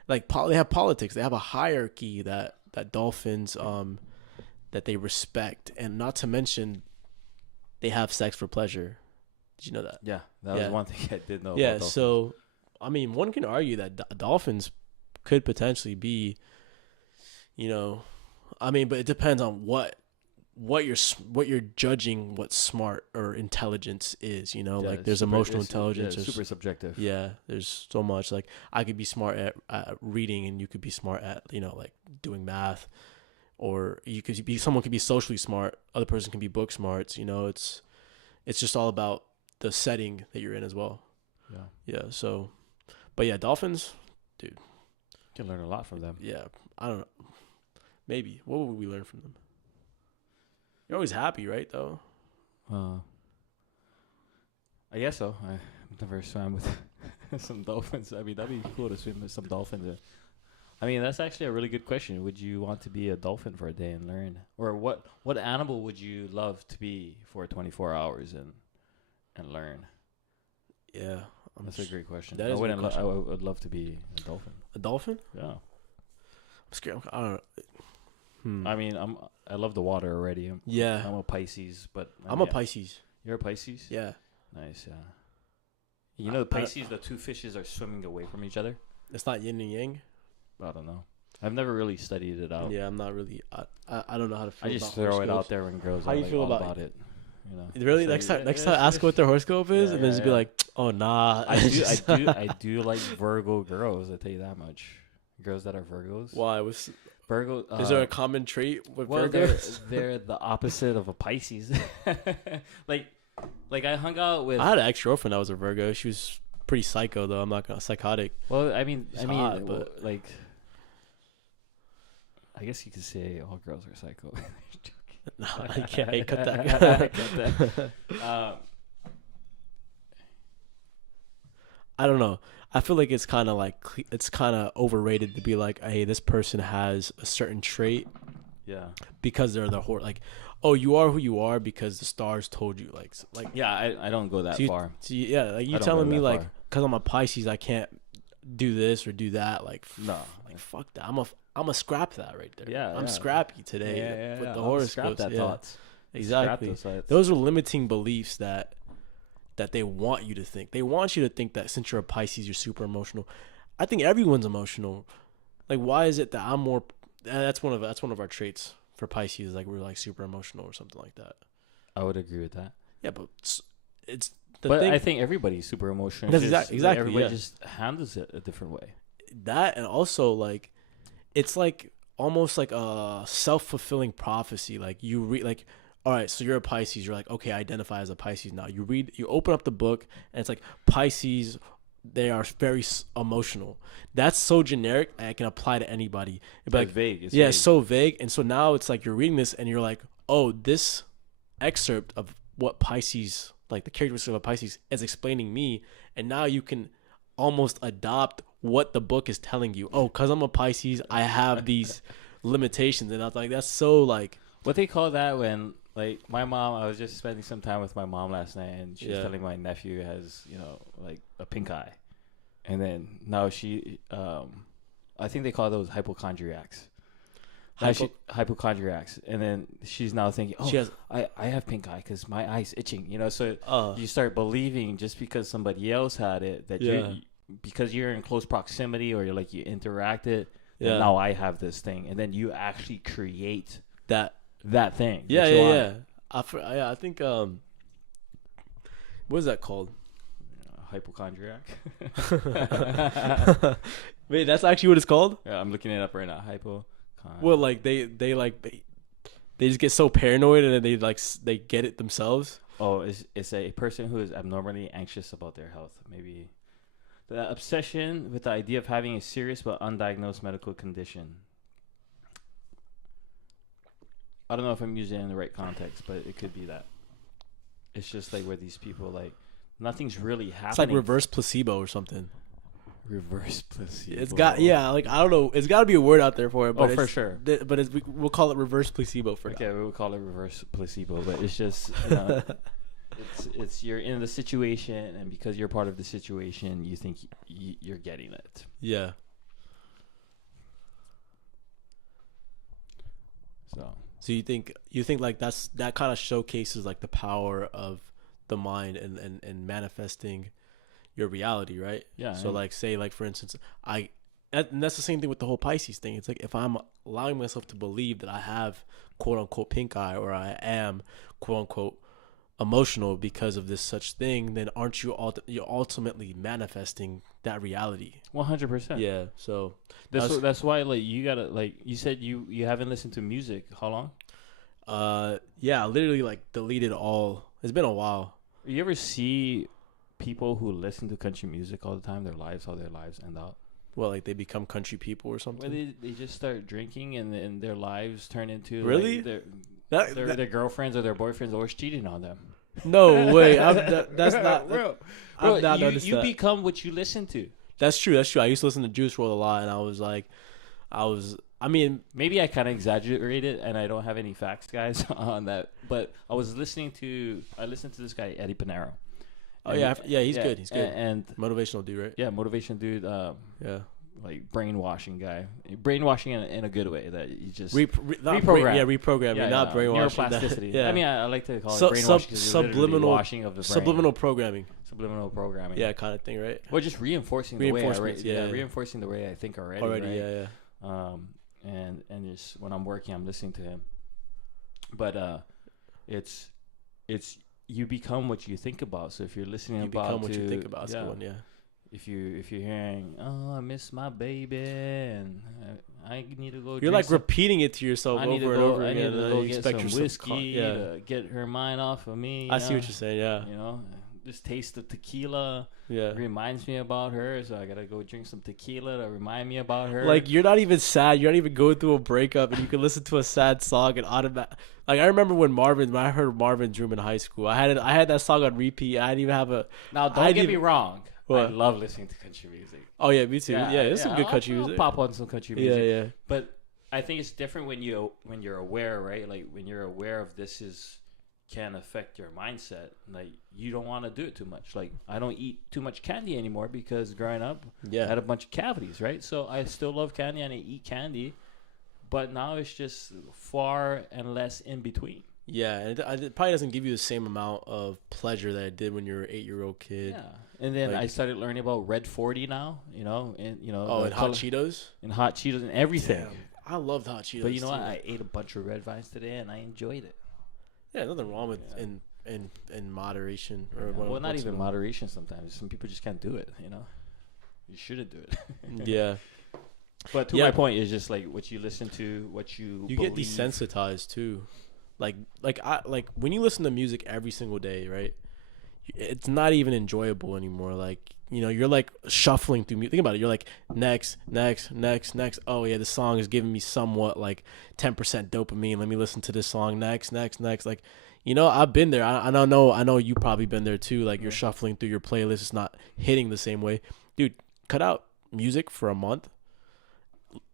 like they have politics. They have a hierarchy that dolphins that they respect, and not to mention they have sex for pleasure. Did you know that? Yeah, that was one thing I did know. Yeah, about so I mean, one can argue that dolphins could potentially be, you know, I mean, but it depends on what you're judging what smart or intelligence is, you know, like there's emotional intelligence. Yeah, super subjective. Yeah, there's so much. Like I could be smart at reading, and you could be smart at, you know, like doing math, or someone could be socially smart, other person can be book smarts. You know, it's just all about the setting that you're in as well. Yeah. So, but yeah, dolphins, dude, you can learn a lot from them. Yeah, I don't know. Maybe what would we learn from them? You're always happy, right? Though. I guess so. I've never swam with some dolphins. I mean, that'd be cool to swim with some dolphins. I mean, that's actually a really good question. Would you want to be a dolphin for a day and learn, or what animal would you love to be for 24 hours and learn? Yeah, that's a great question. That is a great question. I would love to be a dolphin. A dolphin? Yeah. I'm scared. I don't know. I mean, I love the water already. I'm a Pisces, but I'm a Pisces. You're a Pisces? Yeah. Nice, yeah. You know, Pisces, the two fishes are swimming away from each other. It's not yin and yang. I don't know. I've never really studied it out. Yeah, I'm not really. I don't know how to feel. I just throw it out there when girls how are you like feel all about it. You know. Really, so next time, ask what their horoscope is, and then just be like, "Oh nah." I do like Virgo girls. I tell you that much. Girls that are Virgos. Why Virgo? Is there a common trait with Virgos? They're the opposite of a Pisces. like I hung out with. I had an ex-girlfriend that was a Virgo. She was pretty psycho though. I'm not gonna psychotic. Well, I mean, but like, I guess you could say all girls are psycho. No, I can't. I cut that. I cut that. I don't know. I feel like it's kind of overrated to be like, hey, this person has a certain trait. Yeah. Because they're like, oh, you are who you are because the stars told you. Like. Yeah, I don't go that far. Yeah, like you telling me like, because I'm a Pisces, I can't do this or do that. Like, no, like fuck that. I'm a scrap that right there. Yeah, I'm scrappy today with the horoscopes. Scrap that thoughts. Exactly. Those are limiting beliefs that they want you to think. They want you to think that since you're a Pisces, you're super emotional. I think everyone's emotional. Like, why is it that I'm more? That's one of our traits for Pisces. Like, we're like super emotional or something like that. I would agree with that. Yeah, but it's. I think everybody's super emotional. That's exactly. Everybody just handles it a different way. That, and also like, it's like almost like a self-fulfilling prophecy. Like you read like. All right, so you're a Pisces. You're like, okay, I identify as a Pisces now. You open up the book, and it's like Pisces, they are very emotional. That's so generic, and it can apply to anybody. It's like vague. It's vague. So vague. And so now it's like you're reading this, and you're like, oh, this excerpt of what Pisces, like the characteristics of a Pisces, is explaining me. And now you can almost adopt what the book is telling you. Oh, because I'm a Pisces, I have these limitations. And I was like, that's so like. What they call that when... Like, my mom, I was just spending some time with my mom last night, and she was telling my nephew has, like, a pink eye. And then now she, I think they call those hypochondriacs. hypochondriacs, and then she's now thinking, I have pink eye because my eye's itching, you know. So you start believing just because somebody else had it that because you're in close proximity or you interacted. Yeah. Now I have this thing, and then you actually create that thing. Yeah. I think what is that called? Hypochondriac. Wait, that's actually what it's called? Yeah, I'm looking it up right now. Well, like they just get so paranoid and then they get it themselves. Oh, it's a person who is abnormally anxious about their health. Maybe the obsession with the idea of having a serious but undiagnosed medical condition. I don't know if I'm using it in the right context, but it could be that. It's just like where these people nothing's really happening. It's like reverse placebo or something. Reverse placebo. It's got I don't know. It's got to be a word out there for it. But for sure. But we'll call it reverse placebo for now. Okay, we'll call it reverse placebo. But it's just it's you're in the situation, and because you're part of the situation, you think you're getting it. Yeah. So you think like that kind of showcases like the power of the mind and manifesting your reality, right? Yeah. So like say like for instance, and that's the same thing with the whole Pisces thing. It's like if I'm allowing myself to believe that I have quote unquote pink eye or I am quote unquote emotional because of this such thing, then aren't you you're ultimately manifesting that reality? 100%. Yeah. So that's why you gotta you said you haven't listened to music. How long? Yeah, literally deleted all. It's been a while. You ever see people who listen to country music all the time, how their lives end out? Well, they become country people or something? Well, they just start drinking and their lives turn into really their girlfriends or their boyfriends always cheating on them. No way. That's not bro. I've not noticed you that. become what you listen to. That's true. I used to listen to Juice WRLD a lot, and I mean, maybe I kind of exaggerated, and I don't have any facts, guys, on that. But I listened to this guy Eddie Pinero. Oh yeah, he's good. He's good. And motivational dude, right? Yeah, motivation dude. Yeah. Like brainwashing guy, brainwashing in a good way that you just reprogramming, not brainwashing. Neuroplasticity. Yeah. I mean, I like to call it brainwashing. Subliminal washing of the brain. Subliminal programming. Yeah, kind of thing, right? Well, just reinforcing the way reinforcing the way I think already. Right? Yeah. And just when I'm working, I'm listening to him. But it's you become what you think about. So if you're listening become what you think about. That's good one, yeah. If you're hearing, oh, I miss my baby, and I need to go. You're repeating it to yourself over and over again. I need to go get some whiskey to get her mind off of me. I see what you're saying. Yeah. You know, this taste of tequila reminds me about her, so I gotta go drink some tequila to remind me about her. Like you're not even sad. You're not even going through a breakup, and you can listen to a sad song and automatic. Like I remember when I heard Marvin's Room in high school. I had that song on repeat. I didn't even have a. Now don't get me wrong. What? I love listening to country music. Oh yeah, me too. Yeah, there's some good country music. I'll pop on some country music. Yeah. But I think it's different when you're aware, right? Like when you're aware of can affect your mindset. Like you don't want to do it too much. Like I don't eat too much candy anymore because growing up, I had a bunch of cavities, right? So I still love candy and I eat candy, but now it's just far and less in between. Yeah, and it probably doesn't give you the same amount of pleasure that it did when you were an 8-year-old kid. Yeah, and then I started learning about Red 40 now. And Hot Cheetos, and everything. Damn, I loved Hot Cheetos. But you know what? I ate a bunch of Red Vines today, and I enjoyed it. Yeah, nothing wrong with in moderation or not even moderation. Sometimes some people just can't do it. You know, you shouldn't do it. Yeah. But to my point is just like what you listen to, what you get desensitized too. Like when you listen to music every single day, right? It's not even enjoyable anymore. Like, you're like shuffling through music. Think about it. You're like next. Oh yeah, this song is giving me somewhat like 10% dopamine. Let me listen to this song. Next. Like, I've been there. I know you probably been there too. Like you're shuffling through your playlist. It's not hitting the same way. Dude, cut out music for a month.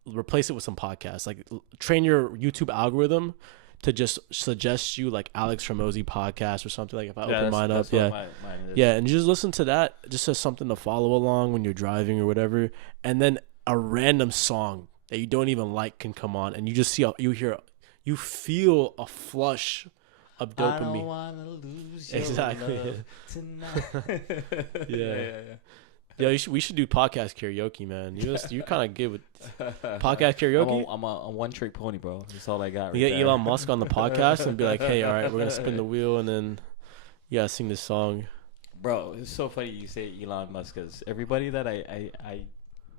Replace it with some podcasts. Like train your YouTube algorithm to just suggest you like Alex Hormozi podcast or something. Like if I open mine up, mine is. And just listen to that just as something to follow along when you're driving or whatever, and then a random song that you don't even like can come on, and you just you feel a flush of dopamine. I don't wanna lose exactly your love tonight. Yeah, we should do podcast karaoke, man. You're kind of good with podcast karaoke. I'm a one-trick pony, bro. That's all I got. You get Elon Musk on the podcast and be like, "Hey, all right, we're gonna spin the wheel, and then sing this song." Bro, it's so funny you say Elon Musk, because everybody that I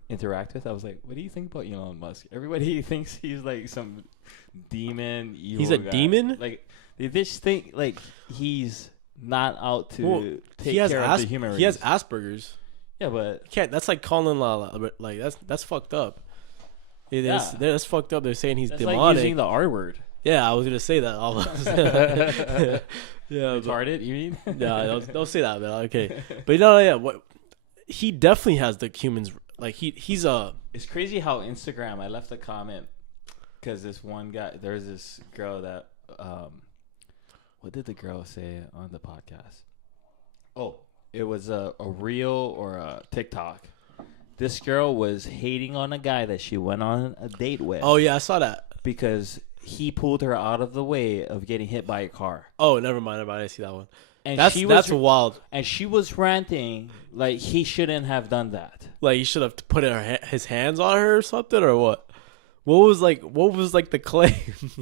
interact with, I was like, "What do you think about Elon Musk?" Everybody thinks he's like some demon. Evil he's a guy. Demon. Like they just think like he's not out to take care of the human race. He has Asperger's. Yeah, but you can't. That's like calling like that's fucked up. It is. That's fucked up. They're saying he's demonic. Like using the R word. Yeah, I was gonna say that. Retarded, you mean? Yeah, don't say that, man. Okay, but what? He definitely has the humans. Like he's a. It's crazy how Instagram. I left a comment because this one guy. There's this girl that. What did the girl say on the podcast? Oh. It was a reel or a TikTok. This girl was hating on a guy that she went on a date with. Oh, yeah, I saw that. Because he pulled her out of the way of getting hit by a car. Oh, never mind. I didn't see that one. And that's wild. And she was ranting like he shouldn't have done that. Like he should have put his hands on her or something, or what? What was the claim?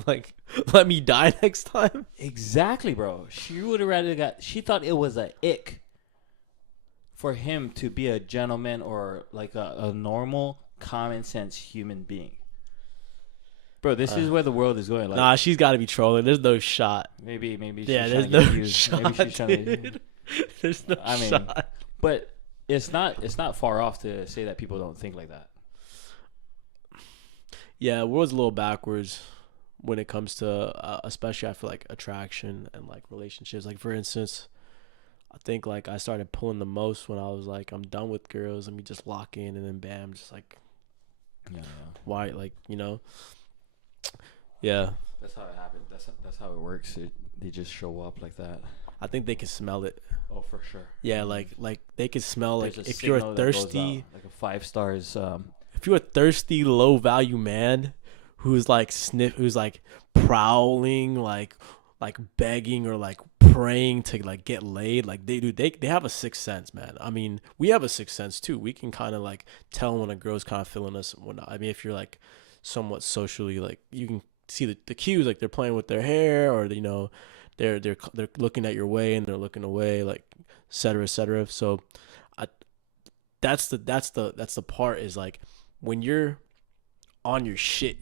Like, let me die next time? Exactly, bro. She would have rather she thought it was a ick for him to be a gentleman or like a normal, common sense human being. Bro, this is where the world is going. Like, nah, she's got to be trolling. There's no shot. Maybe. Yeah, there's no shot. Maybe she's trying to. There's no shot. But it's not far off to say that people don't think like that. Yeah, the world's a little backwards when it comes to, especially I feel like attraction and like relationships. Like for instance, I think like I started pulling the most when I was like, I'm done with girls. Let me just lock in, and then bam, just like, why, like, you know, yeah. That's how it happened. That's how it works. They just show up like that. I think they can smell it. Oh, for sure. Yeah, like they can smell like if you're thirsty, like a 5 stars. If you're a thirsty, low value man who's like who's like prowling, like begging or like praying to like get laid, like they have a sixth sense, man. I mean, we have a sixth sense too. We can kind of like tell when a girl's kind of feeling us and whatnot. I mean, if you're like somewhat socially, like you can see the cues, like they're playing with their hair, or you know, they're looking at your way and they're looking away, like et cetera. So that's the part is like when you're on your shit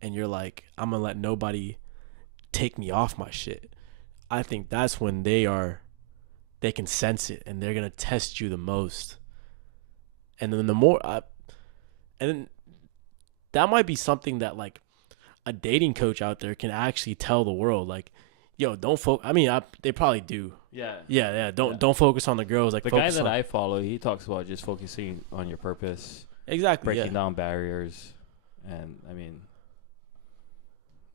and you're like, I'm gonna let nobody take me off my shit. I think that's when they can sense it and they're gonna test you the most. And then and that might be something that like a dating coach out there can actually tell the world, like, yo, don't focus. I mean, they probably do. Yeah. Don't focus on the girls. Like the guy that I follow, he talks about just focusing on your purpose. Exactly. Breaking down barriers, and I mean,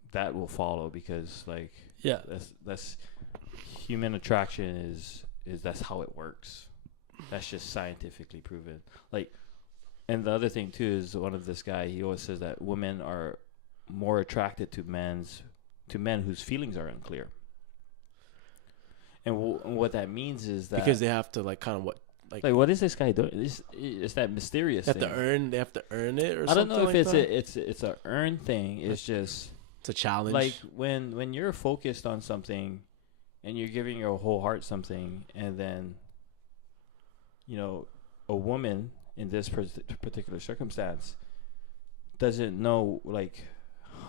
that will follow because like that's human attraction is that's how it works. That's just scientifically proven. Like, and the other thing too is one of this guy, he always says that women are more attracted to men whose feelings are unclear. And what that means is that because they have to like kind of like what is this guy doing? It's that mysterious thing. They have to earn it, or something. I don't know if like it's a earn thing. It's just it's a challenge. Like when you're focused on something and you're giving your whole heart something, and then you know a woman in this particular circumstance doesn't know like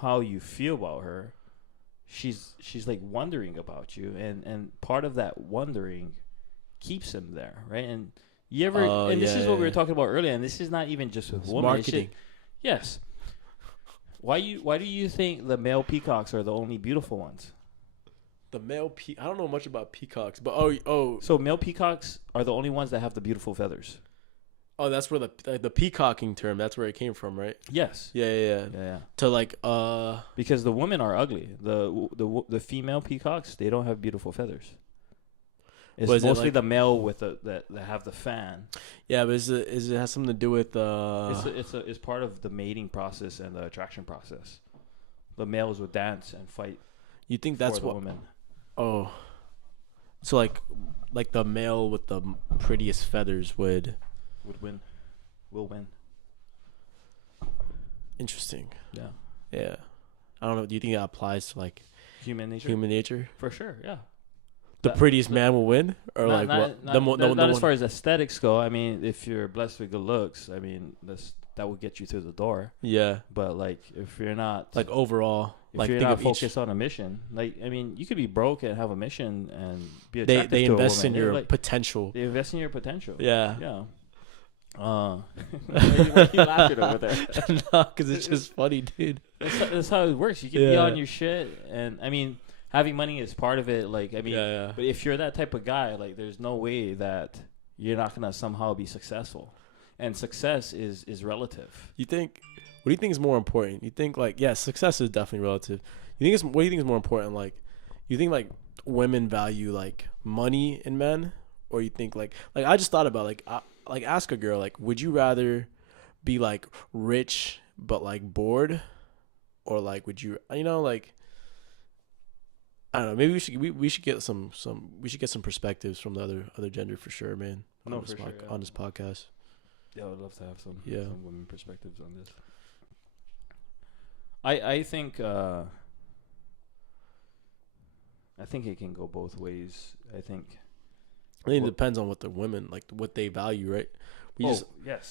how you feel about her. She's like wondering about you, and part of that wondering keeps him there, right? And you ever this is what we were talking about earlier, and this is not even just with women. Marketing. Yes. Why do you think the male peacocks are the only beautiful ones? The male I don't know much about peacocks, but so male peacocks are the only ones that have the beautiful feathers. Oh, that's where the peacocking term, that's where it came from, right? Yes. Yeah. To like because the women are ugly. The female peacocks, they don't have beautiful feathers. It's Was it mostly like- the male with that have the fan. Yeah, but is it has something to do with It's part of the mating process and the attraction process. The males would dance and fight. You think that's for the what? woman. Oh, so like the male with the prettiest feathers would Will win. Interesting. Yeah. Yeah. I don't know. Do you think that applies to like Human nature. human nature? For sure. Yeah. The That- prettiest man will win, or Not, like not, what? not, the as one- far as aesthetics go. I mean, if you're blessed with good looks, I mean, that will get you through the door. Yeah. But like, if you're not Like overall, if like you're think not of focused on a mission, like I mean, you could be broke and have a mission and be they attractive to invest a in woman. your Like, potential. they invest in your potential. Yeah. Yeah. Why are you laughing over there? No, because it's just funny, dude. That's how it works. You can be on your shit, and I mean, having money is part of it. Like I mean, Yeah. but if you're that type of guy, like there's no way that you're not gonna somehow be successful, and success is relative. What do you think is more important? You think like, yeah, success is definitely relative. What do you think is more important? Like, you think like women value like money in men, or you think like I just thought about like ask a girl like, would you rather be like rich but like bored, or like would you like I don't know, maybe we should get some perspectives from the other gender for sure, man. No, for sure, yeah. On this podcast. Yeah, I would love to have some women perspectives on this. I think it can go both ways. I think it depends on what the women like, what they value, right? Yes.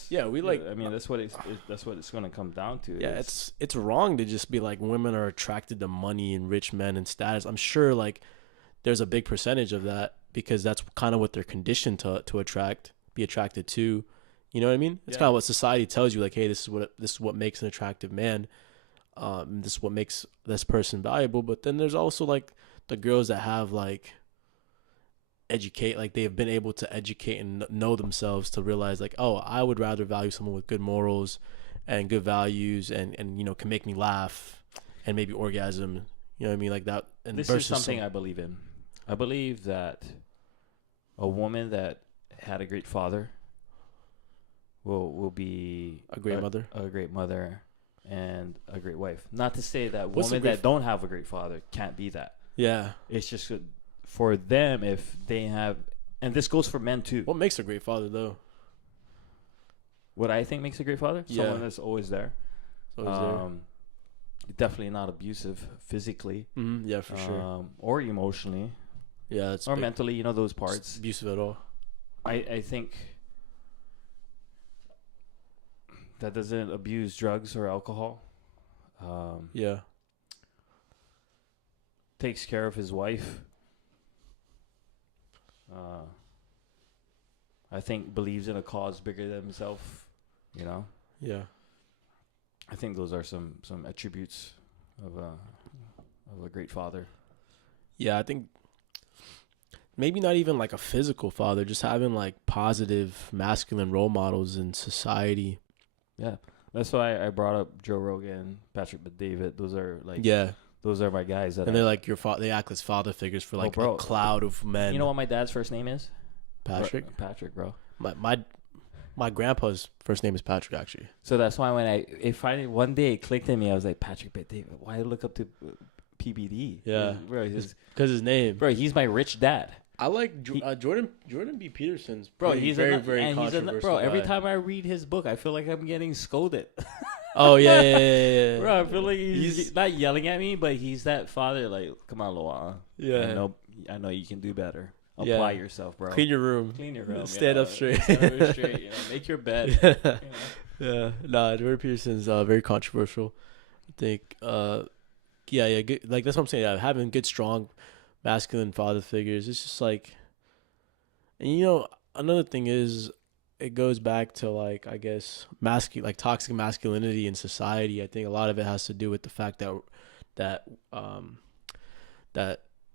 Yeah, we like. I mean, that's what it's going to come down to. Yeah, it's wrong to just be like women are attracted to money and rich men and status. I'm sure like there's a big percentage of that because that's kind of what they're conditioned to be attracted to. You know what I mean? It's kind of what society tells you. Like, hey, this is what makes an attractive man. This is what makes this person valuable. But then there's also like the girls that have like they've been able to educate and know themselves to realize like, oh, I would rather value someone with good morals and good values and can make me laugh and maybe orgasm. You know what I mean? Like that. And this is something I believe in. I believe that a woman that had a great father will be a great mother, and a great wife. Not to say that women that don't have a great father can't be that. Yeah, it's just for them if they have, and this goes for men too. What makes a great father though? What I think makes a great father? Yeah. Someone that's always there. Definitely not abusive physically. Mm-hmm. Yeah, for sure. Or emotionally. Yeah, that's or big. Mentally. Those parts. It's abusive at all. I think that doesn't abuse drugs or alcohol. Takes care of his wife. I think believes in a cause bigger than himself. Yeah. I think those are some attributes of a great father. Yeah, I think maybe not even like a physical father, just having like positive masculine role models in society. Yeah, that's why I brought up Joe Rogan, Patrick Bet-David. Those are like those are my guys. They're like your they act as father figures for like a cloud of men. You know what my dad's first name is? Patrick. Patrick, bro. My grandpa's first name is Patrick, actually. So that's why when it finally one day it clicked in me, I was like, Patrick Bet-David. Why look up to PBD? Yeah, bro, because his name. Bro, he's my rich dad. I like Jordan B. Peterson's. Bro, he's very controversial guy. Every time I read his book, I feel like I'm getting scolded. Oh yeah. Bro, I feel like he's not yelling at me, but he's that father. Like, come on, Loa'a. Yeah. I know you can do better. Apply yourself, bro. Clean your room. Stand up straight. Make your bed. Yeah. Nah, Jordan Peterson's very controversial. I think. Good, like that's what I'm saying. Yeah, having good, strong, masculine father figures. It's just like, and another thing is, it goes back to like I guess toxic masculinity in society. I think a lot of it has to do with the fact that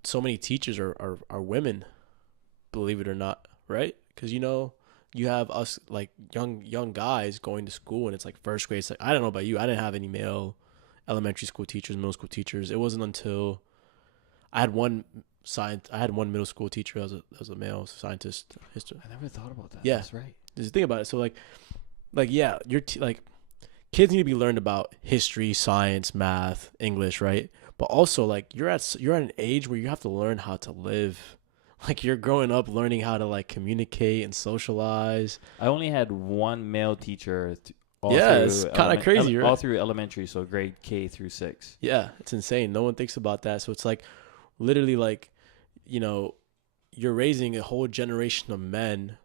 so many teachers are women. Believe it or not, right? Because you have us like young guys going to school and it's like first grade. It's like, I don't know about you, I didn't have any male elementary school teachers, middle school teachers. It wasn't until I had one science. I had one middle school teacher as a male scientist. History. I never thought about that. Yeah. That's right. Just think about it. So like yeah, like kids need to be learned about history, science, math, English, right? But also like you're at an age where you have to learn how to live. Like you're growing up learning how to like communicate and socialize. I only had one male teacher. It's kind of crazy, right? All through elementary, so grade K through 6. Yeah, it's insane. No one thinks about that. So it's like literally like, you know, you're raising a whole generation of men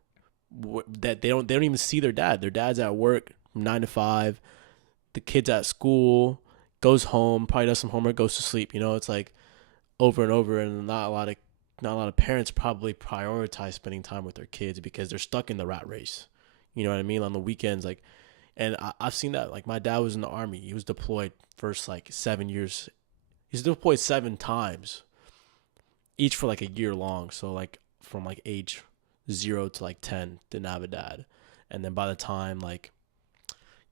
that they don't even see their dad. Their dad's at work from 9 to 5. The kid's at school, goes home, probably does some homework, goes to sleep. You know, it's like over and over, and not a lot of parents probably prioritize spending time with their kids because they're stuck in the rat race. You know what I mean? On the weekends, like, and I've seen that. Like, my dad was in the Army. He was deployed first like 7 years. He's deployed 7 times, each for like a year long. So like from like age 0 to like 10, didn't have a dad. And then by the time like,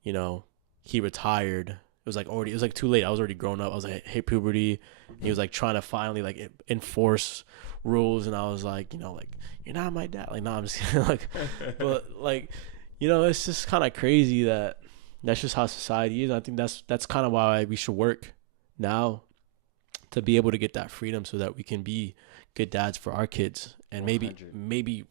you know, he retired, it was like too late. I was already grown up. I was like hit puberty. And he was like trying to finally like enforce rules, and I was like, you know, like, you're not my dad. Like, no, I'm just kidding. Like, but like, you know, it's just kind of crazy that that's just how society is. I think that's kind of why we should work now to be able to get that freedom so that we can be good dads for our kids, and 100. maybe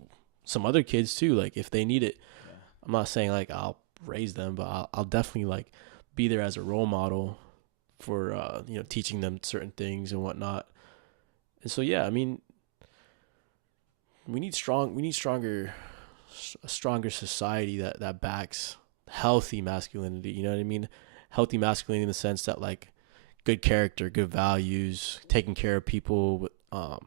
some other kids too, like if they need it. Yeah. I'm not saying like I'll raise them, but I'll definitely like be there as a role model for you know, teaching them certain things and whatnot. And so yeah, I mean, we need a stronger society that backs healthy masculinity. You know what I mean? Healthy masculinity in the sense that like good character, good values, taking care of people, you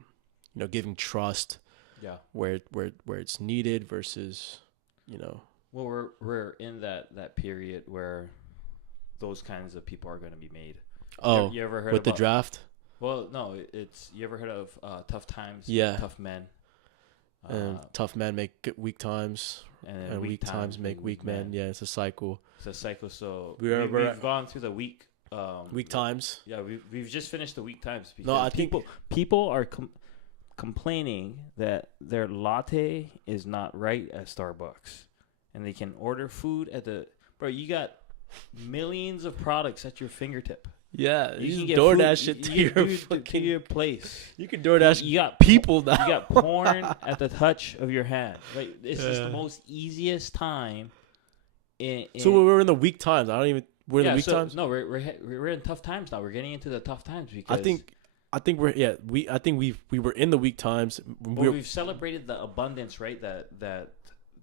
know, giving trust. Yeah. Where it's needed versus, you know. Well, we're in that period where those kinds of people are going to be made. Oh, you ever heard with the draft? Well, no, it's, you ever heard of Tough Times? Yeah. Tough Men. Tough men make weak times, and weak times make weak men. Yeah, it's a cycle. It's a cycle. So we've gone through the weak times. Yeah, we've just finished the weak times. Because No, I think people are complaining that their latte is not right at Starbucks, and they can order food at the you got millions of products at your fingertip. Yeah, you can get DoorDash food, shit to your place. You can DoorDash. You got people now. You got porn at the touch of your hand. Right, it's just the most easiest time. So we're in the weak times. We're in the weak times. No, we're in tough times now. We're getting into the tough times because I think we were in the weak times. We've celebrated the abundance, right? That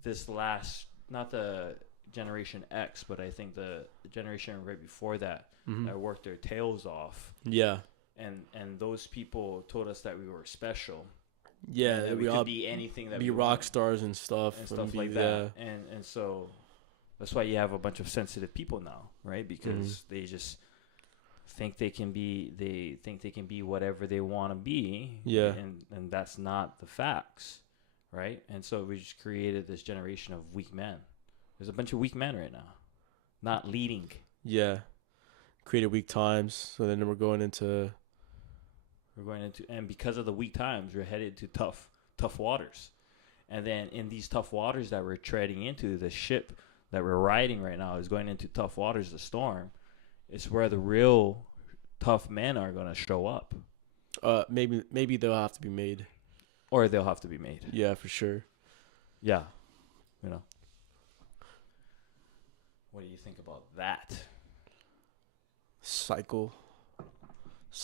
this last, not the Generation X, but I think the generation right before that that worked their tails off. Yeah. And those people told us that we were special. Yeah, that we could be anything, that be rock stars and stuff like that. And so that's why you have a bunch of sensitive people now, right? Because they just think they can be whatever they want to be. Yeah. And that's not the facts, right? And so we just created this generation of weak men. There's a bunch of weak men right now, not leading. Yeah. Created weak times. So then we're going into, and because of the weak times, we're headed to tough waters. And then in these tough waters that we're treading into, the ship that we're riding right now is going into tough waters, the storm. It's where the real tough men are going to show up. Maybe they'll have to be made. Or they'll have to be made. Yeah, for sure. Yeah. You know. What do you think about that? Cycle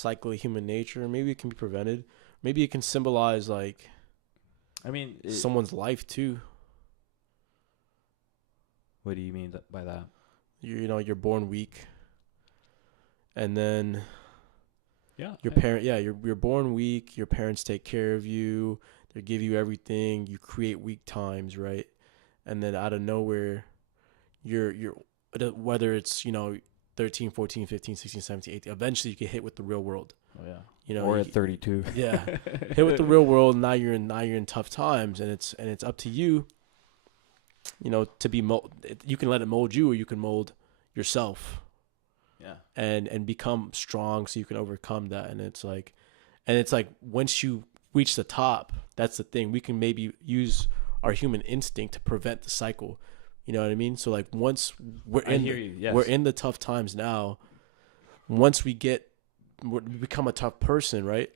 of human nature. Maybe it can be prevented. Maybe it can symbolize like, I mean, someone's life too. What do you mean by that? You're born weak, and then you're born weak. Your parents take care of you. They give you everything. You create weak times, right? And then out of nowhere, you're whether it's 13, 14, 15, 16, 17, 18. Eventually, you get hit with the real world. Oh yeah. Or at 32. Yeah, hit with the real world. Now you're in tough times, and it's up to you. To be you can let it mold you, or you can mold yourself. Yeah. And become strong, so you can overcome that. And it's like once you reach the top, that's the thing. We can maybe use our human instinct to prevent the cycle. You know what I mean? So like once we're in the tough times now, once we become a tough person, right?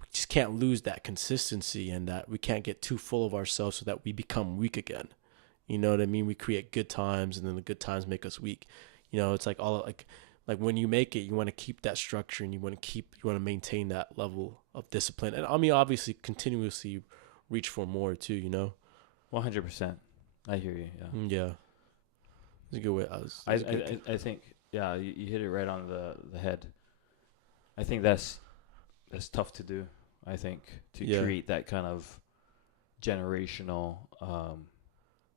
We just can't lose that consistency, and that we can't get too full of ourselves so that we become weak again. You know what I mean? We create good times, and then the good times make us weak. You know, it's like all like when you make it, you want to keep that structure, and you want to maintain that level of discipline. And I mean, obviously, continuously reach for more too. You know, 100%. I hear you. Yeah. Yeah. It's a good way. I think you hit it right on the head. I think that's tough to do. I think to create that kind of generational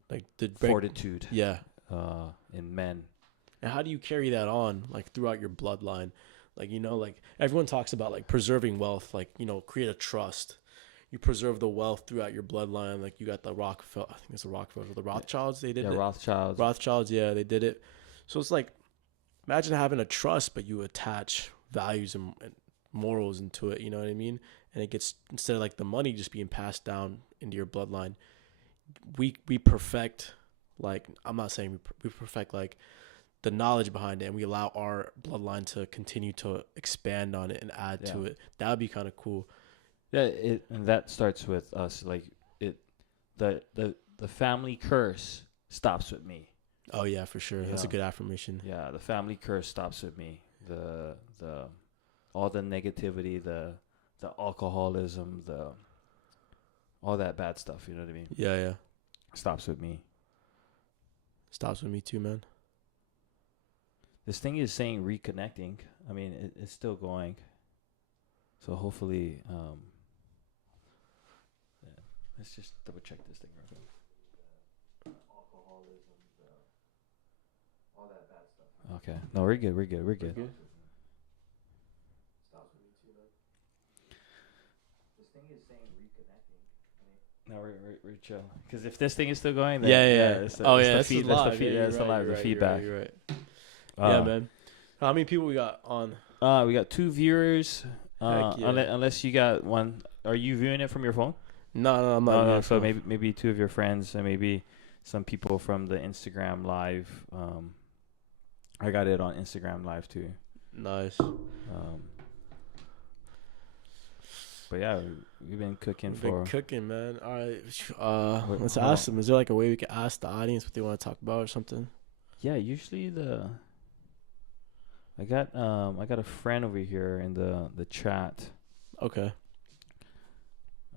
like fortitude. Yeah. In men. And how do you carry that on like throughout your bloodline? Like, you know, like everyone talks about like preserving wealth, like, you know, create a trust. You preserve the wealth throughout your bloodline. Like you got the Rockefeller, I think it's the Rockefeller, the Rothschilds. They did it. Rothschilds. Yeah, they did it. So it's like, imagine having a trust, but you attach values and morals into it. You know what I mean? And it gets, instead of like the money just being passed down into your bloodline, we perfect, like, I'm not saying we perfect like the knowledge behind it, and we allow our bloodline to continue to expand on it and add to it. That would be kind of cool. Yeah, and that starts with us. Like the family curse stops with me. Oh yeah, for sure. That's a good affirmation. Yeah, the family curse stops with me. The all the negativity, the alcoholism, all that bad stuff. You know what I mean? Yeah. Stops with me. Stops with me too, man. This thing is saying reconnecting. I mean, it's still going. So hopefully, let's just double check this thing real quick. Alcoholism, all that bad stuff. Okay. No, we're good. Stops with me too, man. This thing is saying reconnecting. No, we're chill. Because if this thing is still going, then It's the feedback. You're right. Yeah, man. How many people we got on? We got 2 viewers. Unless you got one. Are you viewing it from your phone? No, I'm not. No, so maybe 2 of your friends, and maybe some people from the Instagram live. I got it on Instagram live too. Nice. But yeah, we've been cooking man. All right. Let's ask them. Is there like a way we can ask the audience what they want to talk about or something? Yeah, usually I got a friend over here in the chat. Okay.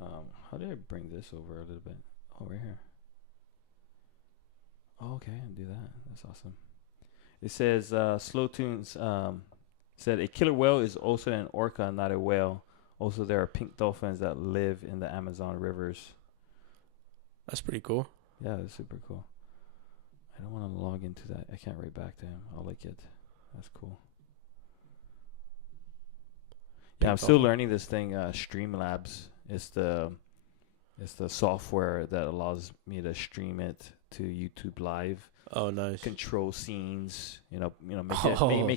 How did I bring this over a little bit? Oh, right here. Oh, okay, I'll do that. That's awesome. It says Slow Tunes said a killer whale is also an orca, not a whale. Also, there are pink dolphins that live in the Amazon rivers. That's pretty cool. Yeah, that's super cool. I don't want to log into that. I can't write back to him. I'll like it. That's cool. Yeah, I'm still learning this thing. StreamLabs. It's the software that allows me to stream it to YouTube Live. Oh, nice. Control scenes. Make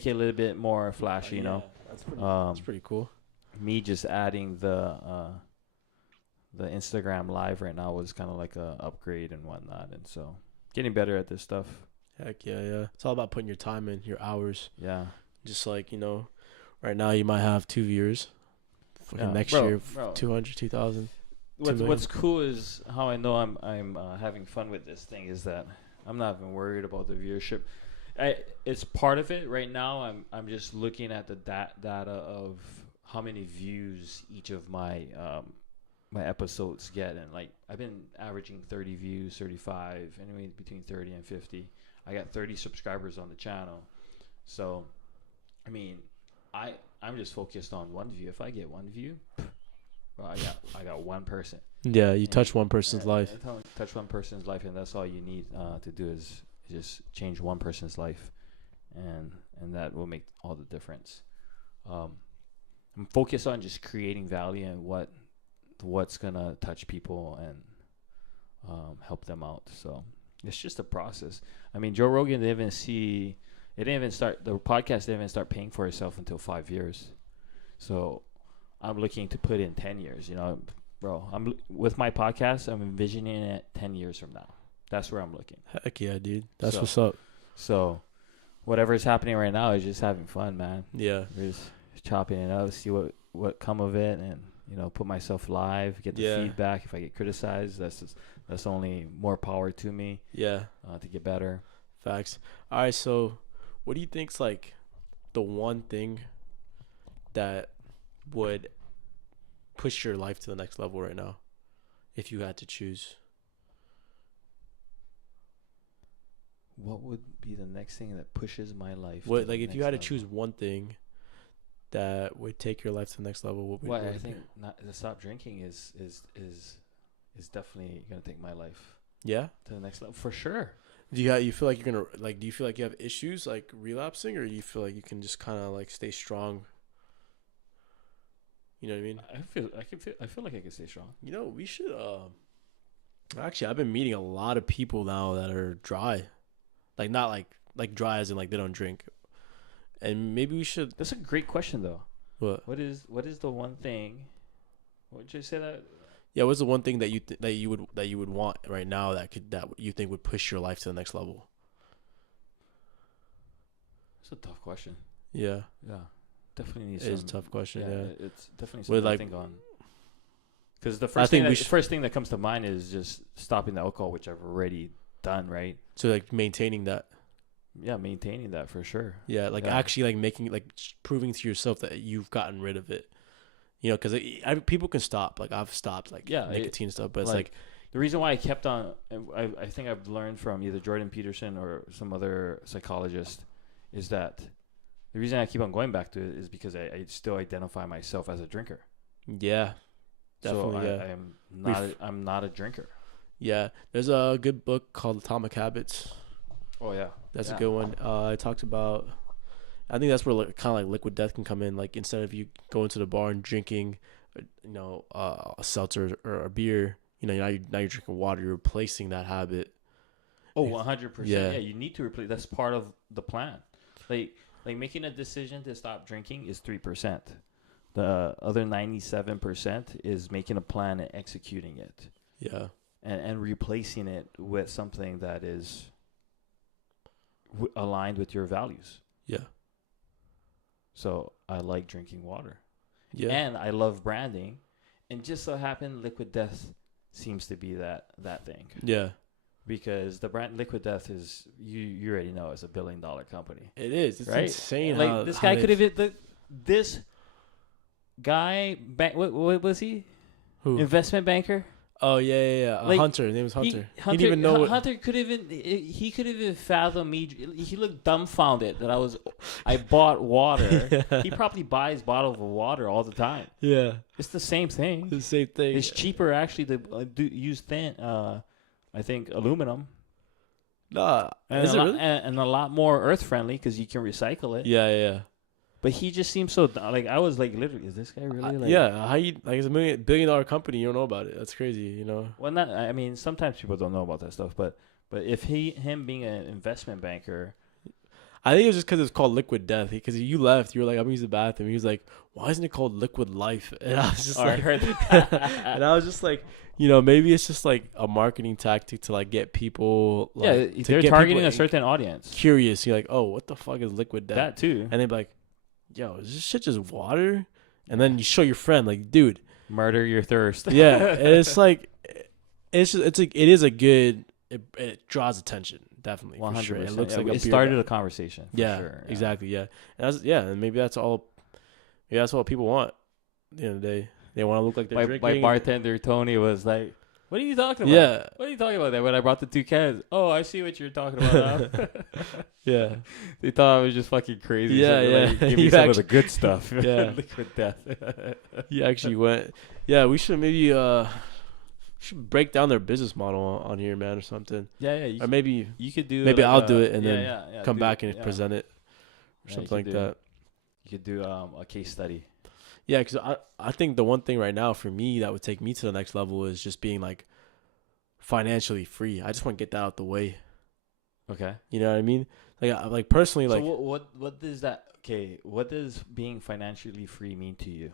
it a little bit more flashy. That's pretty cool. Me just adding the Instagram Live right now was kind of like a upgrade and whatnot, and so getting better at this stuff. Heck yeah. It's all about putting your time in, your hours. Yeah. Just like, right now you might have 2 viewers. Next year, 200, 2,000. What's cool is how I know I'm having fun with this thing is that I'm not even worried about the viewership. It's part of it right now. I'm just looking at the data of how many views each of my episodes get, and like I've been averaging 30 views, 35, anyway between 30 and 50. I got 30 subscribers on the channel, so I mean, I'm just focused on one view. If I get one view, well, I got one person. Yeah, you touch one person's life. Touch one person's life, and that's all you need to do is just change one person's life, and that will make all the difference. I'm focused on just creating value and what's gonna touch people and help them out. So it's just a process. I mean, Joe Rogan the podcast didn't even start paying for itself until 5 years. So I'm looking to put in 10 years. You know, bro, with my podcast, I'm envisioning it 10 years from now. That's where I'm looking. Heck yeah, dude. That's what's up. So, whatever is happening right now is just having fun, man. Yeah. We're just chopping it up, see what come of it, and put myself live, get the feedback. If I get criticized, that's only more power to me. Yeah. To get better. Facts. All right. So, what do you think's like the one thing that would push your life to the next level right now, if you had to choose? What would be the next thing that pushes my life? What, like, if you had to choose one thing that would take your life to the next level, what would? Well, I think to stop drinking is definitely gonna take my life. Yeah. To the next level for sure. Do you feel like you're gonna do you feel like you have issues like relapsing, or do you feel like you can just kind of like stay strong? You know what I mean? I feel like I can stay strong. We should. Actually, I've been meeting a lot of people now that are dry. Like, not like dry as in like they don't drink. And maybe we should. That's a great question though. What is the one thing? What did you say that? Yeah, what's the one thing that you would want right now that you think would push your life to the next level? It's a tough question. Yeah. Yeah. Definitely needs. It is a tough question. Yeah. It's definitely something to think on. Because the first thing that comes to mind is just stopping the alcohol, which I've already done, right? So like maintaining that. Yeah, maintaining that for sure. Yeah, actually like making proving to yourself that you've gotten rid of it. Because people can stop. Like I've stopped nicotine stuff, but it's like the reason why I kept on. I think I've learned from either Jordan Peterson or some other psychologist is that the reason I keep on going back to it is because I still identify myself as a drinker. Yeah, definitely. So I'm not a drinker. Yeah, there's a good book called Atomic Habits. Oh yeah, that's a good one. It talks about. I think that's where kind of like Liquid Death can come in. Like instead of you going to the bar and drinking, a seltzer or a beer, now you're drinking water. You're replacing that habit. Oh, 100%. Yeah, you need to replace. That's part of the plan. Like making a decision to stop drinking is 3%. The other 97% is making a plan and executing it. Yeah. And replacing it with something that is aligned with your values. Yeah. So I like drinking water. Yeah. And I love branding. And just so happened Liquid Death seems to be that thing. Yeah. Because the brand Liquid Death is you already know it's $1 billion company. It is. It's insane. Like this guy could have this guy what was he? Who? Investment banker? Oh yeah. Hunter. His name was Hunter. He didn't even know. Hunter could even fathom me. He looked dumbfounded that I bought water. He probably buys bottles of water all the time. Yeah, it's the same thing. The same thing. It's cheaper actually to use thin. I think aluminum. Nah, and a lot more earth friendly because you can recycle it. Yeah. But he just seems so I was like, literally, is this guy really how you it's $1 billion company, you don't know about it. That's crazy, Well, I mean, sometimes people don't know about that stuff, but if him being an investment banker, I think it was just because it's called Liquid Death. Because you left, you were like, I'm using the bathroom. He was like, why isn't it called Liquid Life? And I was just I heard that. And I was just like, maybe it's just like a marketing tactic to like get people. Like, they're targeting a certain audience. Curious, you're like, oh, what the fuck is Liquid Death? That too, and they'd be like, yo, is this shit just water? And then you show your friend, like, dude, murder your thirst. Yeah, and it's like, it draws attention, definitely. 100%. Sure. It looks like it started a conversation. Yeah, sure. Exactly. Yeah, and maybe that's all. Maybe that's what people want. At the end of the day, they want to look like they're drinking. My bartender Tony was like, "What are you talking about? Yeah, what are you talking about?" That when I brought the 2 cans. Oh, I see what you're talking about now. Yeah, they thought I was just fucking crazy. Yeah, so yeah. Like, give me some of the good stuff. Yeah, Liquid Death. He actually went. Yeah, we should maybe should break down their business model on here, man, or something. Yeah. Or maybe you could do. Maybe I'll do it and then come back and present it, or something like that. You could do a case study. Yeah, because I think the one thing right now for me that would take me to the next level is just being like financially free. I just want to get that out the way. Okay. You know what I mean? Like personally, like. So what does that? Okay, what does being financially free mean to you?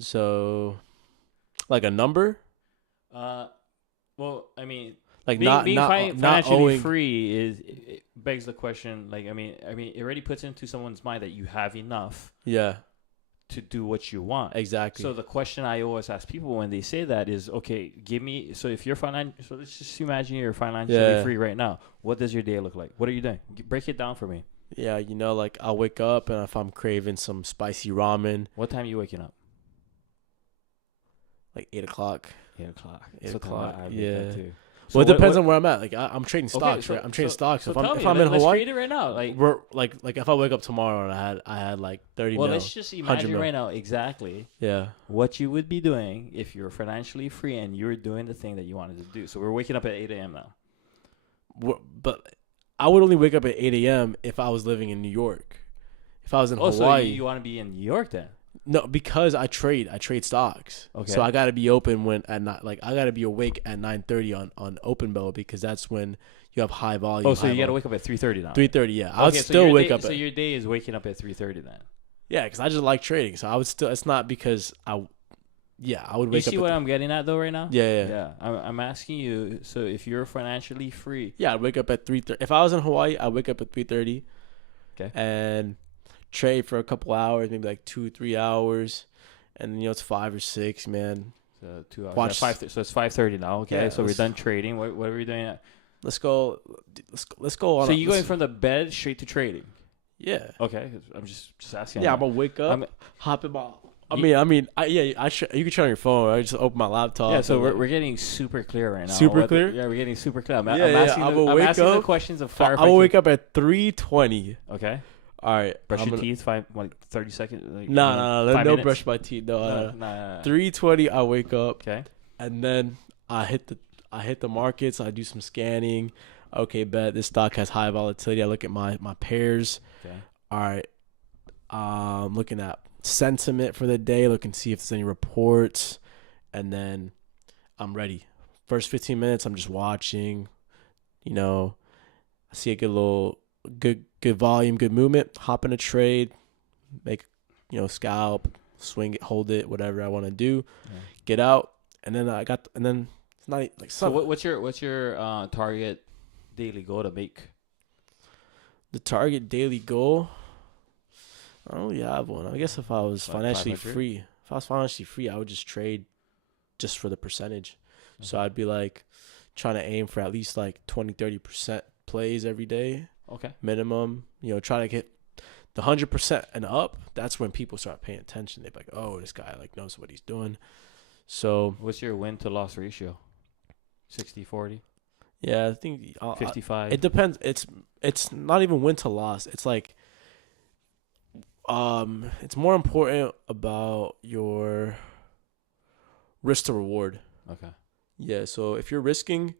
So, like a number, Well, I mean, like being not financially owing. free it begs the question. Like, I mean, it already puts into someone's mind that you have enough Yeah, to do what you want. exactly. So the question I always ask people when they say that is, okay, give me. So if you're so let's just imagine you're financially free right now. What does your day look like? What are you doing? Break it down for me. Yeah, like I'll wake up and if I'm craving some spicy ramen, What time are you waking up? like 8 o'clock. 8 o'clock. 8 o'clock. I wake Yeah. up too. Well, it depends on where I'm at. Like I'm trading stocks, so, right? I'm trading stocks. So If tell I'm me, if I'm in let's Hawaii, trade it right now. Like, we're like if I wake up tomorrow and I had like 30 well, mil. let's just imagine mil. right now exactly Yeah. what you would be doing if you're financially free and you're doing the thing that you wanted to do. So we're waking up at 8 a.m. now. But I would only wake up at 8 a.m. if I was living in New York. If I was in Hawaii. So you want to be in New York then? No, because I trade stocks. Okay. So I got to be open when at night. Like I got to be awake at 9:30 on open bell because that's when you have high volume. Oh, so you got to wake up at 3:30 now. 3:30, yeah. I would still wake up. So your day is waking up at 3:30 then. Yeah, because I just like trading. So I would still. It's not because I would wake up. You see what I'm getting at though right now? Yeah. I'm asking you. So if you're financially free, Yeah, I'd wake up at 3:30. If I was in Hawaii, I'd wake up at 3:30. Okay. And trade for a couple hours, maybe like 2-3 hours, and it's 5 or 6, man. So 2 hours. Watch. So it's 5:30 now. Okay. Yeah, so we're done trading. What are we doing? Let's go. Let's go on. So you're going from the bed straight to trading? Yeah. Okay. I'm just asking. Yeah, I'm gonna wake up, hop in my. You can try on your phone. I just open my laptop. Yeah, so we're getting super clear right now. Super clear? Yeah, we're getting super clear. I'm I'm asking asking the questions of fire. I will wake up at 3:20. Okay. All right. Brush your teeth 30 seconds. Like, No, brush my teeth. No. 3:20. I wake up. Okay. And then I hit the markets. I do some scanning. Okay, bet this stock has high volatility. I look at my pairs. Okay. All right. Looking at sentiment for the day. Looking to see if there's any reports, and then I'm ready. First 15 minutes, I'm just watching. I see a good volume, good movement. Hop in a trade, make scalp, swing it, hold it, whatever I want to do. Yeah. Get out, and then it's not like so. What's your target daily goal to make? The target daily goal. I don't really have one. I guess if I was financially free, I would just trade just for the percentage. Okay. So I'd be like trying to aim for at least like 20-30% plays every day. Okay. Minimum. Try to get the 100% and up. That's when people start paying attention. They're like, oh, this guy like knows what he's doing. So what's your win to loss ratio? 60-40? Yeah, I think 55. It depends. It's not even win to loss. It's like it's more important about your risk to reward. Okay. Yeah, so if you're risking,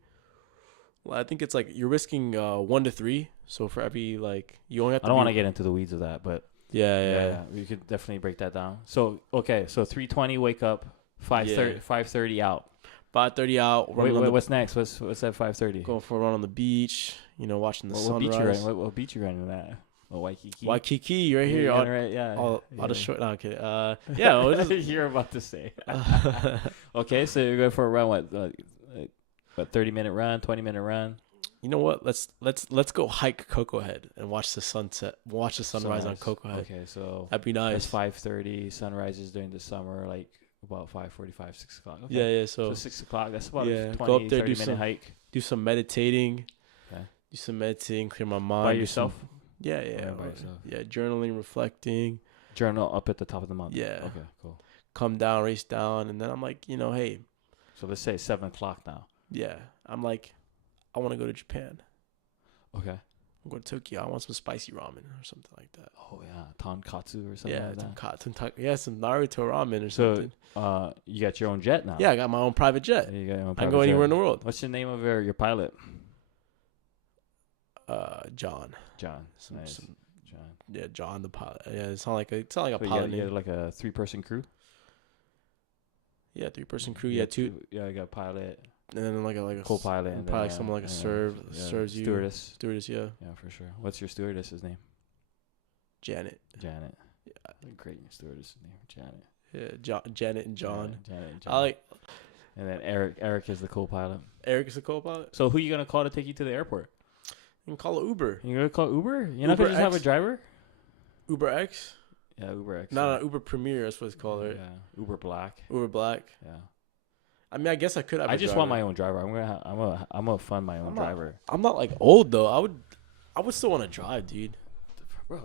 I think it's like you're risking 1 to 3. So for every you only have to. I don't want to get into the weeds of that, but yeah. We could definitely break that down. So okay, so 3:20 wake up, 5:30 out. 5:30 out. Wait, what's next? What's at 5:30? Going for a run on the beach. Watching the sunrise. What beach you running at? Waikiki. Waikiki, right here. All the short. No, okay. Yeah. You're about to say. Okay, so you're going for a run. What 30-minute run, 20-minute run? You know what? Let's go hike Cocoa Head and watch the sunset. Watch the sunrise on Cocoa Head. Okay, so that'd be nice. It's 5:30. Sunrises during the summer, about 5:45, 6 o'clock. Okay. Yeah. So 6 o'clock. That's about a 20, go up there, 30-minute hike. Do some meditating. Okay. Do some meditating, clear my mind. By yourself? Yeah. By yourself. Yeah, journaling, reflecting. Journal up at the top of the mountain. Yeah. Okay, cool. Come down, race down, and then I'm like, hey. So let's say 7 o'clock now. Yeah. I'm like, I want to go to Japan. Okay. I'm going to Tokyo. I want some spicy ramen or something like that. Oh, yeah. Tonkatsu or something like that. Some Naruto ramen or something. So, you got your own jet now? Yeah, I got my own private jet. You got your own I can go anywhere in the world. What's the name of your pilot? John. John. John. Yeah, John the pilot. Yeah, it's not like a pilot. You had like a 3-person crew? Yeah, 3-person crew. Yeah, 2. Yeah, I got a pilot. And then like a co-pilot, and probably someone like a serves you. Stewardess, yeah. Yeah, for sure. What's your stewardess's name? Janet. Yeah. Great stewardess name, Janet. Janet and John. Yeah, Janet and John. I like And then Eric is the co-pilot. Eric is the co-pilot. So who you gonna call to take you to the airport? You can call it Uber. You gonna call Uber? You're not gonna just have a driver? Uber X? Yeah, Uber X. No, Uber Premier. That's what it's called, right? Yeah, Uber Black. Uber Black. Yeah. I mean, I guess I could have. I just want my own driver. I'm gonna fund my own driver. I'm not like old though. I would still want to drive, dude. Bro,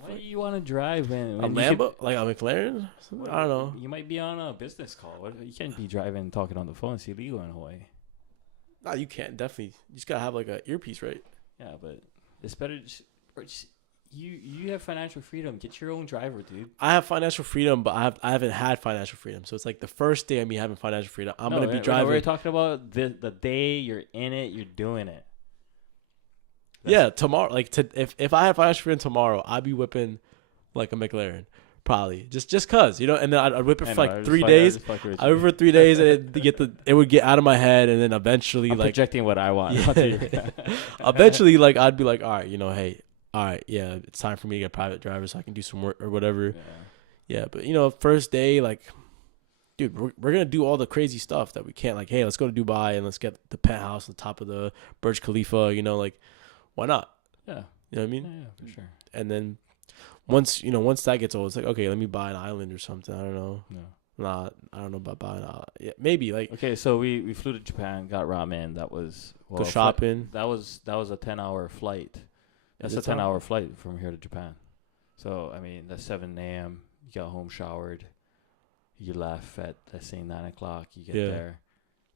why do you want to drive when a Lambo, like a McLaren? I don't know. You might be on a business call. You can't be driving and talking on the phone. It's illegal in Hawaii. No, you can't. Definitely, you just gotta have like a earpiece, right? Yeah, but it's better. You have financial freedom. Get your own driver, dude. I have financial freedom, but I haven't had financial freedom. So it's like the first day of me having financial freedom. I'm gonna be driving. We're talking about the day you're in it. You're doing it. Yeah, tomorrow. Like if I had financial freedom tomorrow, I'd be whipping like a McLaren, probably just cause, you know. And then I'd whip it for like 3 days. I whip it for 3 days, and it would get out of my head, and then eventually I'm projecting what I want. Yeah. Eventually, like I'd be like, all right, you know, hey, all right, yeah, it's time for me to get a private driver so I can do some work or whatever. Yeah, but you know, first day, like, dude, we're gonna do all the crazy stuff that we can't. Like, hey, let's go to Dubai and let's get the penthouse on top of the Burj Khalifa. You know, like, why not? Yeah, you know what I mean? Yeah, for sure. And then once that gets old, it's like, okay, let me buy an island or something. I don't know. No. Nah, I don't know about buying. Yeah, maybe like. Okay, so we flew to Japan, got ramen. That was go shopping. That was a 10-hour flight. That's a 10-hour flight from here to Japan. So I mean, that's 7 a.m. You got home, showered. You left at, let's say, 9 o'clock. You get there.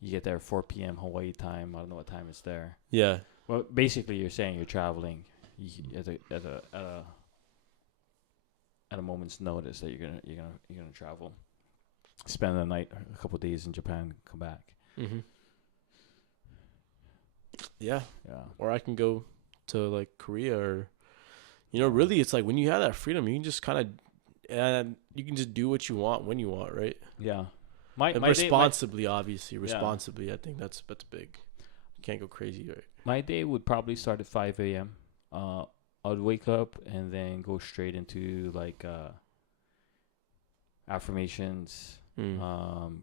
You get there 4 p.m. Hawaii time. I don't know what time it's there. Yeah. Well, basically, you're saying you're traveling at a moment's notice that you're gonna travel, spend the night, a couple of days in Japan, come back. Mm-hmm. Yeah. Yeah. Or I can go to like Korea, or, you know, really, it's like when you have that freedom, you can just kind of, and you can just do what you want when you want, right? Yeah. Responsibly. I think that's big. You can't go crazy, right? My day would probably start at 5 a.m. I'd wake up and then go straight into like affirmations,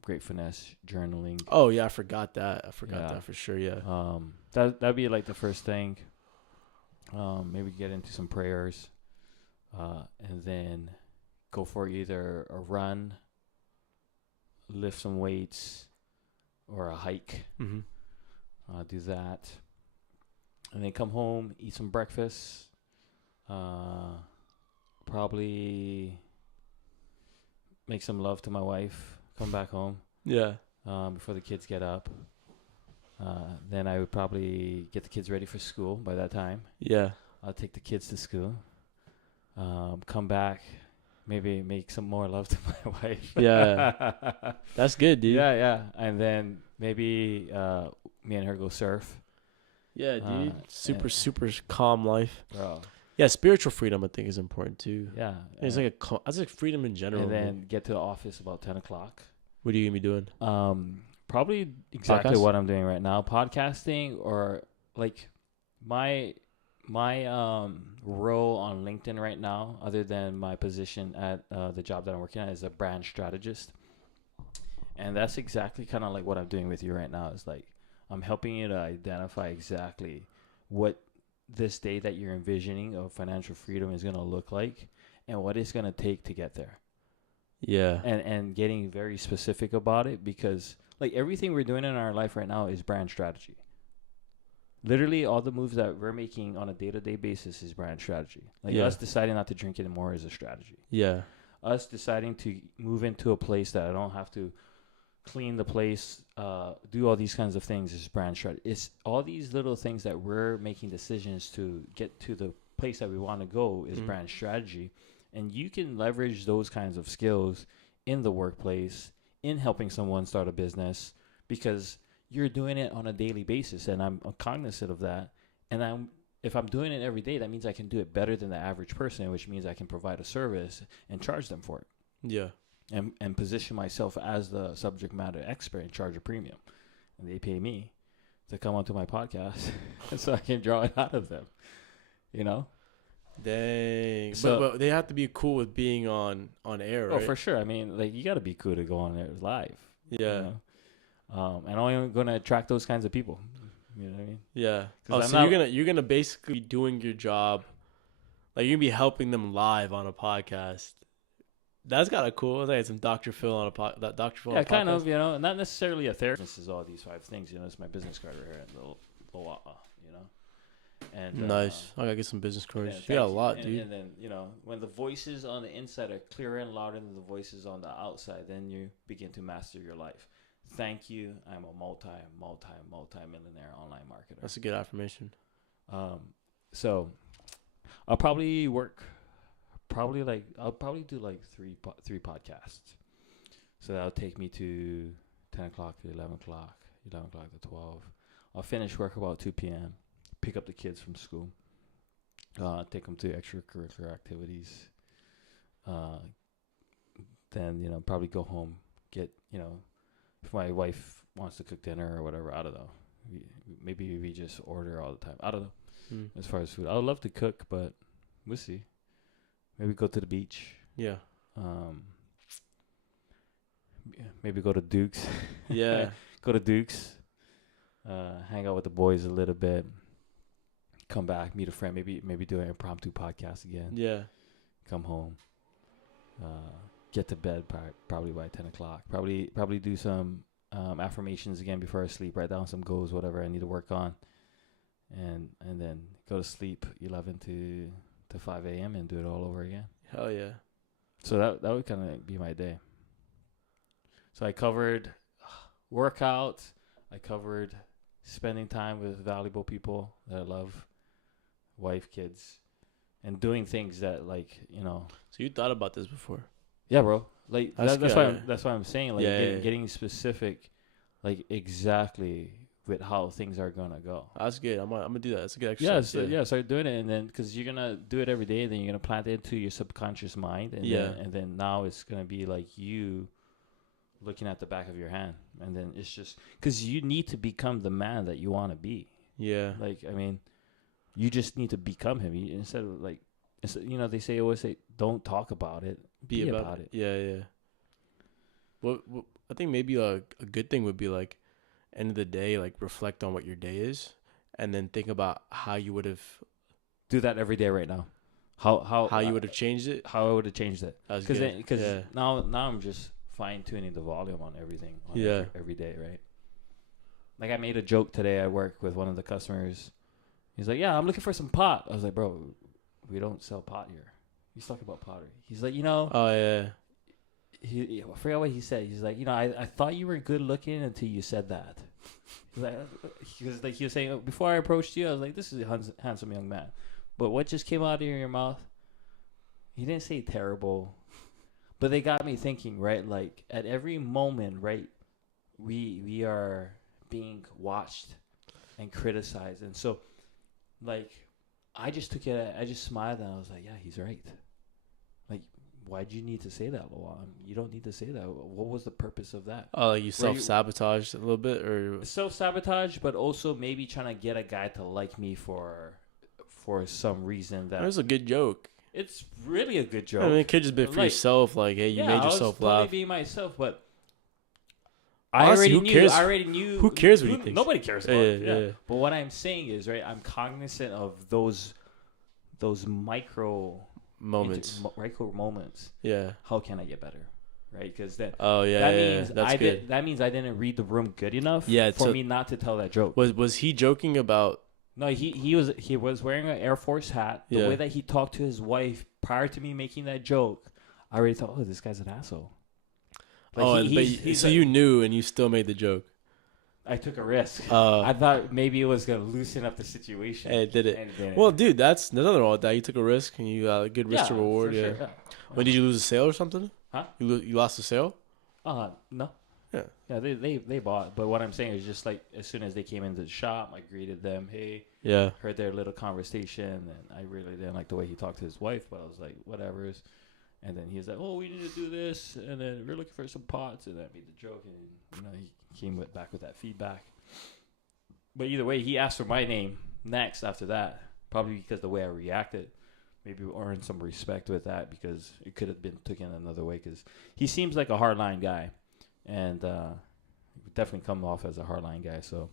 gratefulness, journaling. Oh yeah, I forgot that for sure. Yeah. That'd be like the first thing. Maybe get into some prayers, and then go for either a run, lift some weights, or a hike. Mm-hmm. Do that, and then come home, eat some breakfast. Probably make some love to my wife. Come back home. Yeah. Before the kids get up. Then I would probably get the kids ready for school by that time. Yeah. I'll take the kids to school. Come back. Maybe make some more love to my wife. Yeah. That's good, dude. Yeah. And then maybe me and her go surf. Yeah, dude. Super calm life. Bro. Yeah, spiritual freedom I think is important too. Yeah. It's like freedom in general. And then get to the office about 10 o'clock. What are you going to be doing? Probably exactly what I'm doing right now. Podcasting, or like my role on LinkedIn right now, other than my position at the job that I'm working at, is a brand strategist. And that's exactly kind of like what I'm doing with you right now. Is like I'm helping you to identify exactly what this day that you're envisioning of financial freedom is going to look like and what it's going to take to get there. Yeah. And getting very specific about it, because like everything we're doing in our life right now is brand strategy. Literally all the moves that we're making on a day-to-day basis is brand strategy. Like us deciding not to drink anymore is a strategy. Yeah. Us deciding to move into a place that I don't have to clean the place, do all these kinds of things is brand strategy. It's all these little things that we're making decisions to get to the place that we want to go is brand strategy. And you can leverage those kinds of skills in the workplace, in helping someone start a business, because you're doing it on a daily basis. And I'm cognizant of that. And if I'm doing it every day, that means I can do it better than the average person, which means I can provide a service and charge them for it. Yeah. And position myself as the subject matter expert and charge a premium. And they pay me to come onto my podcast so I can draw it out of them, you know? Dang. So, But they have to be cool with being on air, right? oh, for sure. I mean, like, you got to be cool to go on there live. Yeah. You know? And only going to attract those kinds of people. You know what I mean? Yeah. 'Cause Oh, I'm so not- you're gonna basically be doing your job, like you're gonna be helping them live on a podcast. That's kind of cool. I think some Dr. Phil on a Dr. Phil. Yeah, on a kind podcast. of. You know, not necessarily a therapist. This is all these 5 things. You know, it's my business card right here at Loa'a. You know, and Nice. I gotta get some business cards. yeah, You got a thank lot, and, dude. And then, you know, when the voices on the inside are clearer and louder than the voices on the outside, then you begin to master your life. Thank you. I'm a multi-millionaire online marketer. That's a good affirmation. So I'll probably do like three podcasts. So that'll take me to 10 o'clock to 11 o'clock, 11 o'clock to 12. I'll finish work about 2 p.m., pick up the kids from school, take them to extracurricular activities. Then, you know, probably go home, get, you know, if my wife wants to cook dinner or whatever, I don't know. Maybe we just order all the time. I don't know. As far as food, I would love to cook, but we'll see. Maybe go to the beach. Yeah. Maybe go to Duke's. Yeah. Go to Duke's. Hang out with the boys a little bit. Come back, meet a friend. Maybe do an impromptu podcast again. Yeah. Come home. Get to bed probably by 10 o'clock. Probably do some affirmations again before I sleep. Write down some goals, whatever I need to work on, and then go to sleep 11 to 5 a.m. and do it all over again. Hell yeah. So that would kind of be my day. So I covered workout. I covered spending time with valuable people that I love, wife, kids, and doing things that, like, you know. So you thought about this before? Yeah, bro. Like that's why I'm saying, like, getting specific, like, exactly with how things are gonna go. That's good. I'm gonna do that. That's a good exercise. Yeah. Start doing it, and then because you're gonna do it every day, then you're gonna plant it into your subconscious mind, and then now it's gonna be like you looking at the back of your hand, and then it's just because you need to become the man that you want to be. Yeah. Like, I mean, you just need to become him instead of, like, you know, they always say, don't talk about it, be about it. Yeah. Well, I think maybe a good thing would be, like, end of the day, like, reflect on what your day is, and then think about how you would have do that every day right now. How you would have changed it. How I would have changed it. Because now I'm just fine tuning the volume on everything. Every day, right? Like, I made a joke today at work with one of the customers. He's like, "Yeah, I'm looking for some pot." I was like, "Bro, we don't sell pot here." He's talking about pottery. He's like, you know. Oh yeah. I forgot what he said. He's like, you know, I thought you were good looking until you said that. He was saying, before I approached you, I was like, this is a handsome young man. But what just came out of your mouth? He didn't say terrible, but they got me thinking, right? Like, at every moment, right, we are being watched and criticized, and so, like, I just took it. I just smiled and I was like, yeah, he's right. Like, why'd you need to say that, Loa'a? You don't need to say that. What was the purpose of that? Oh, you self-sabotaged a little bit, or self-sabotage, but also maybe trying to get a guy to like me for some reason. That was a good joke. It's really a good joke. I mean, it could just be for yourself. Like, hey, you made yourself laugh. I was totally being myself, but honestly, I already knew. Who cares what he thinks? Nobody cares about it. Yeah. But what I'm saying is, right, I'm cognizant of those micro moments. Yeah. How can I get better? Right? Because that means I didn't read the room good enough for me not to tell that joke. Was he joking about? No, he was wearing an Air Force hat. The way that he talked to his wife prior to me making that joke, I already thought, oh, this guy's an asshole. Like, so you knew and you still made the joke. I took a risk. I thought maybe it was gonna loosen up the situation. And it did it. Well, dude, there's nothing wrong with that. You took a risk and you got a good risk to reward. Yeah. Sure, When did you lose a sale or something? Huh? You lost a sale? No. Yeah. Yeah, they bought. But what I'm saying is just, like, as soon as they came into the shop, I greeted them. Hey. Yeah. Heard their little conversation, and I really didn't like the way he talked to his wife, but I was like, whatever. And then he was like, oh, we need to do this, and then we're looking for some pots, and I made the joke, and, you know, he came back with that feedback. But either way, he asked for my name next after that, probably because the way I reacted. maybe earn some respect with that, because it could have been taken another way. Because he seems like a hardline guy, and definitely come off as a hardline guy. So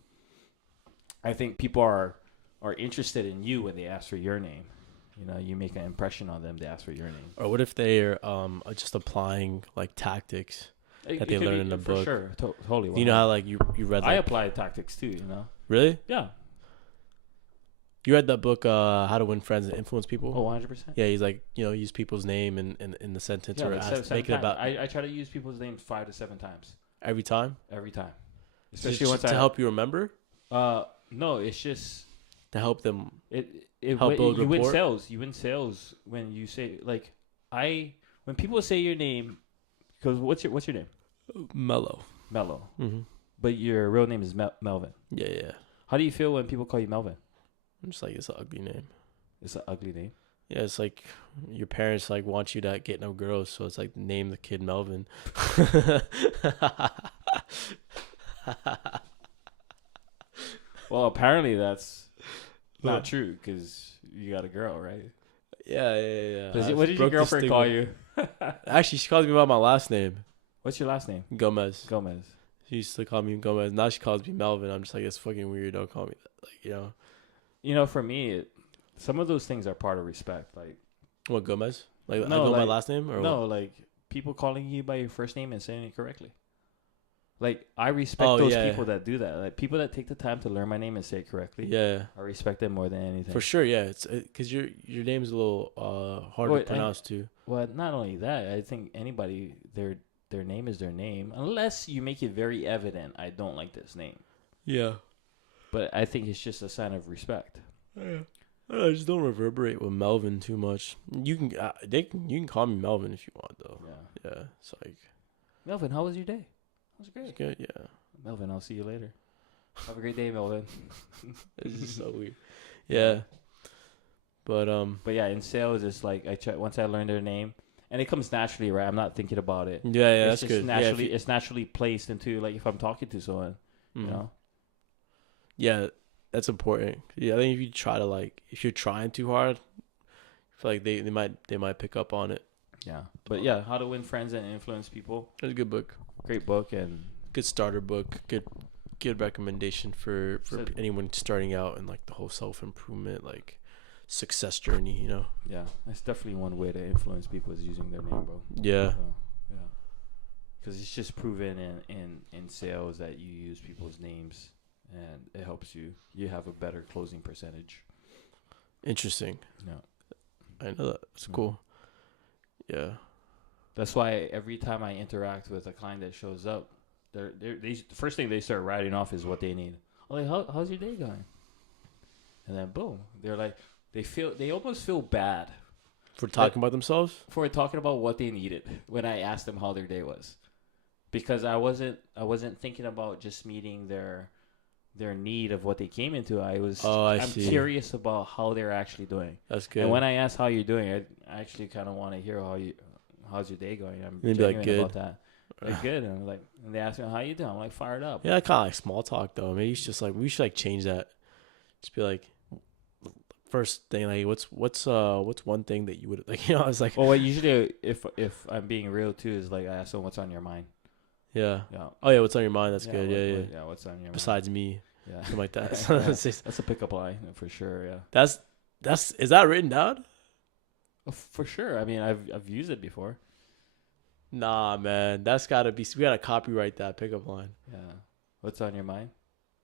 I think people are interested in you when they ask for your name. You know, you make an impression on them. They ask for your name. Or what if they're just applying like tactics that they learn in the book? Sure, totally. You know how like you read. Like, I apply tactics too. You know. Really? Yeah. You read that book, How to Win Friends and Influence People? Oh, 100%. Yeah, he's like, use people's name in the sentence, or make it about. I try to use people's names 5 to 7 times. Every time? Every time. Especially once to help you remember? No, it's just to help them. Help build rapport. You win sales when you say, like, when people say your name, because what's your name? Mello. Mm-hmm. But your real name is Melvin. Yeah. How do you feel when people call you Melvin? I'm just like, it's an ugly name. It's an ugly name? Yeah, it's like your parents like want you to get no girls, so it's like name the kid Melvin. Well, apparently that's not true, because you got a girl, right? Yeah. What did your girlfriend call you? Actually, she calls me by my last name. What's your last name? Gomez. She used to call me Gomez. Now she calls me Melvin. I'm just like, it's fucking weird. Don't call me that. Like, You know, for me, some of those things are part of respect. Like, what, Gomez? Like, no, I go my last name? Or no, what? Like people calling you by your first name and saying it correctly. Like, I respect those people that do that. Like, people that take the time to learn my name and say it correctly. Yeah. I respect them more than anything. For sure, yeah. It's because your name's a little hard to pronounce too. Well, not only that, I think anybody, their name is their name. Unless you make it very evident, I don't like this name. Yeah. But I think it's just a sign of respect. Yeah. I just don't reverberate with Melvin too much. You can call me Melvin if you want, though. Yeah. It's like, Melvin, how was your day? It was great. It's good, yeah. Melvin, I'll see you later. Have a great day, Melvin. It's just so weird. Yeah. But yeah, in sales, it's like once I learn their name, and it comes naturally, right? I'm not thinking about it. Yeah, it's that's good. Naturally, it's naturally placed into, like, if I'm talking to someone, you know. Yeah, that's important. Yeah, I think if you're trying too hard, I feel like they might pick up on it. Yeah, but yeah, How to Win Friends and Influence People. It's a good book. Great book, and good starter book. Good recommendation for anyone starting out in like the whole self-improvement, like success journey, you know. Yeah, that's definitely one way to influence people, is using their name, bro. Yeah. Yeah. Because it's just proven in sales that you use people's names, and it helps you. You have a better closing percentage. Interesting. Yeah. I know that. It's cool. Yeah. That's why every time I interact with a client that shows up, the first thing they start writing off is what they need. I'm like, how's your day going? And then boom, they're like, they almost feel bad for talking about themselves, for talking about what they needed when I asked them how their day was, because I wasn't thinking about just meeting their need of what they came into. I'm curious about how they're actually doing. That's good. And when I ask how you're doing, I actually kind of want to hear how's your day going. I'm genuine about that. They're good. And and they ask me, how you doing? I'm like, fired up. Yeah, kind of like small talk though. Maybe it's just like, we should like change that. Just be like, first thing, like, what's one thing that you would like, you know? It's like, well, usually if I'm being real too, is like, I ask them, what's on your mind. Yeah. Oh yeah, what's on your mind? That's good. Yeah. What's on your mind? Besides me. Yeah. Something like that. That's a pickup line for sure. Yeah. That's is that written down? For sure. I mean, I've used it before. Nah, man, that's gotta be. We gotta copyright that pickup line. Yeah. What's on your mind?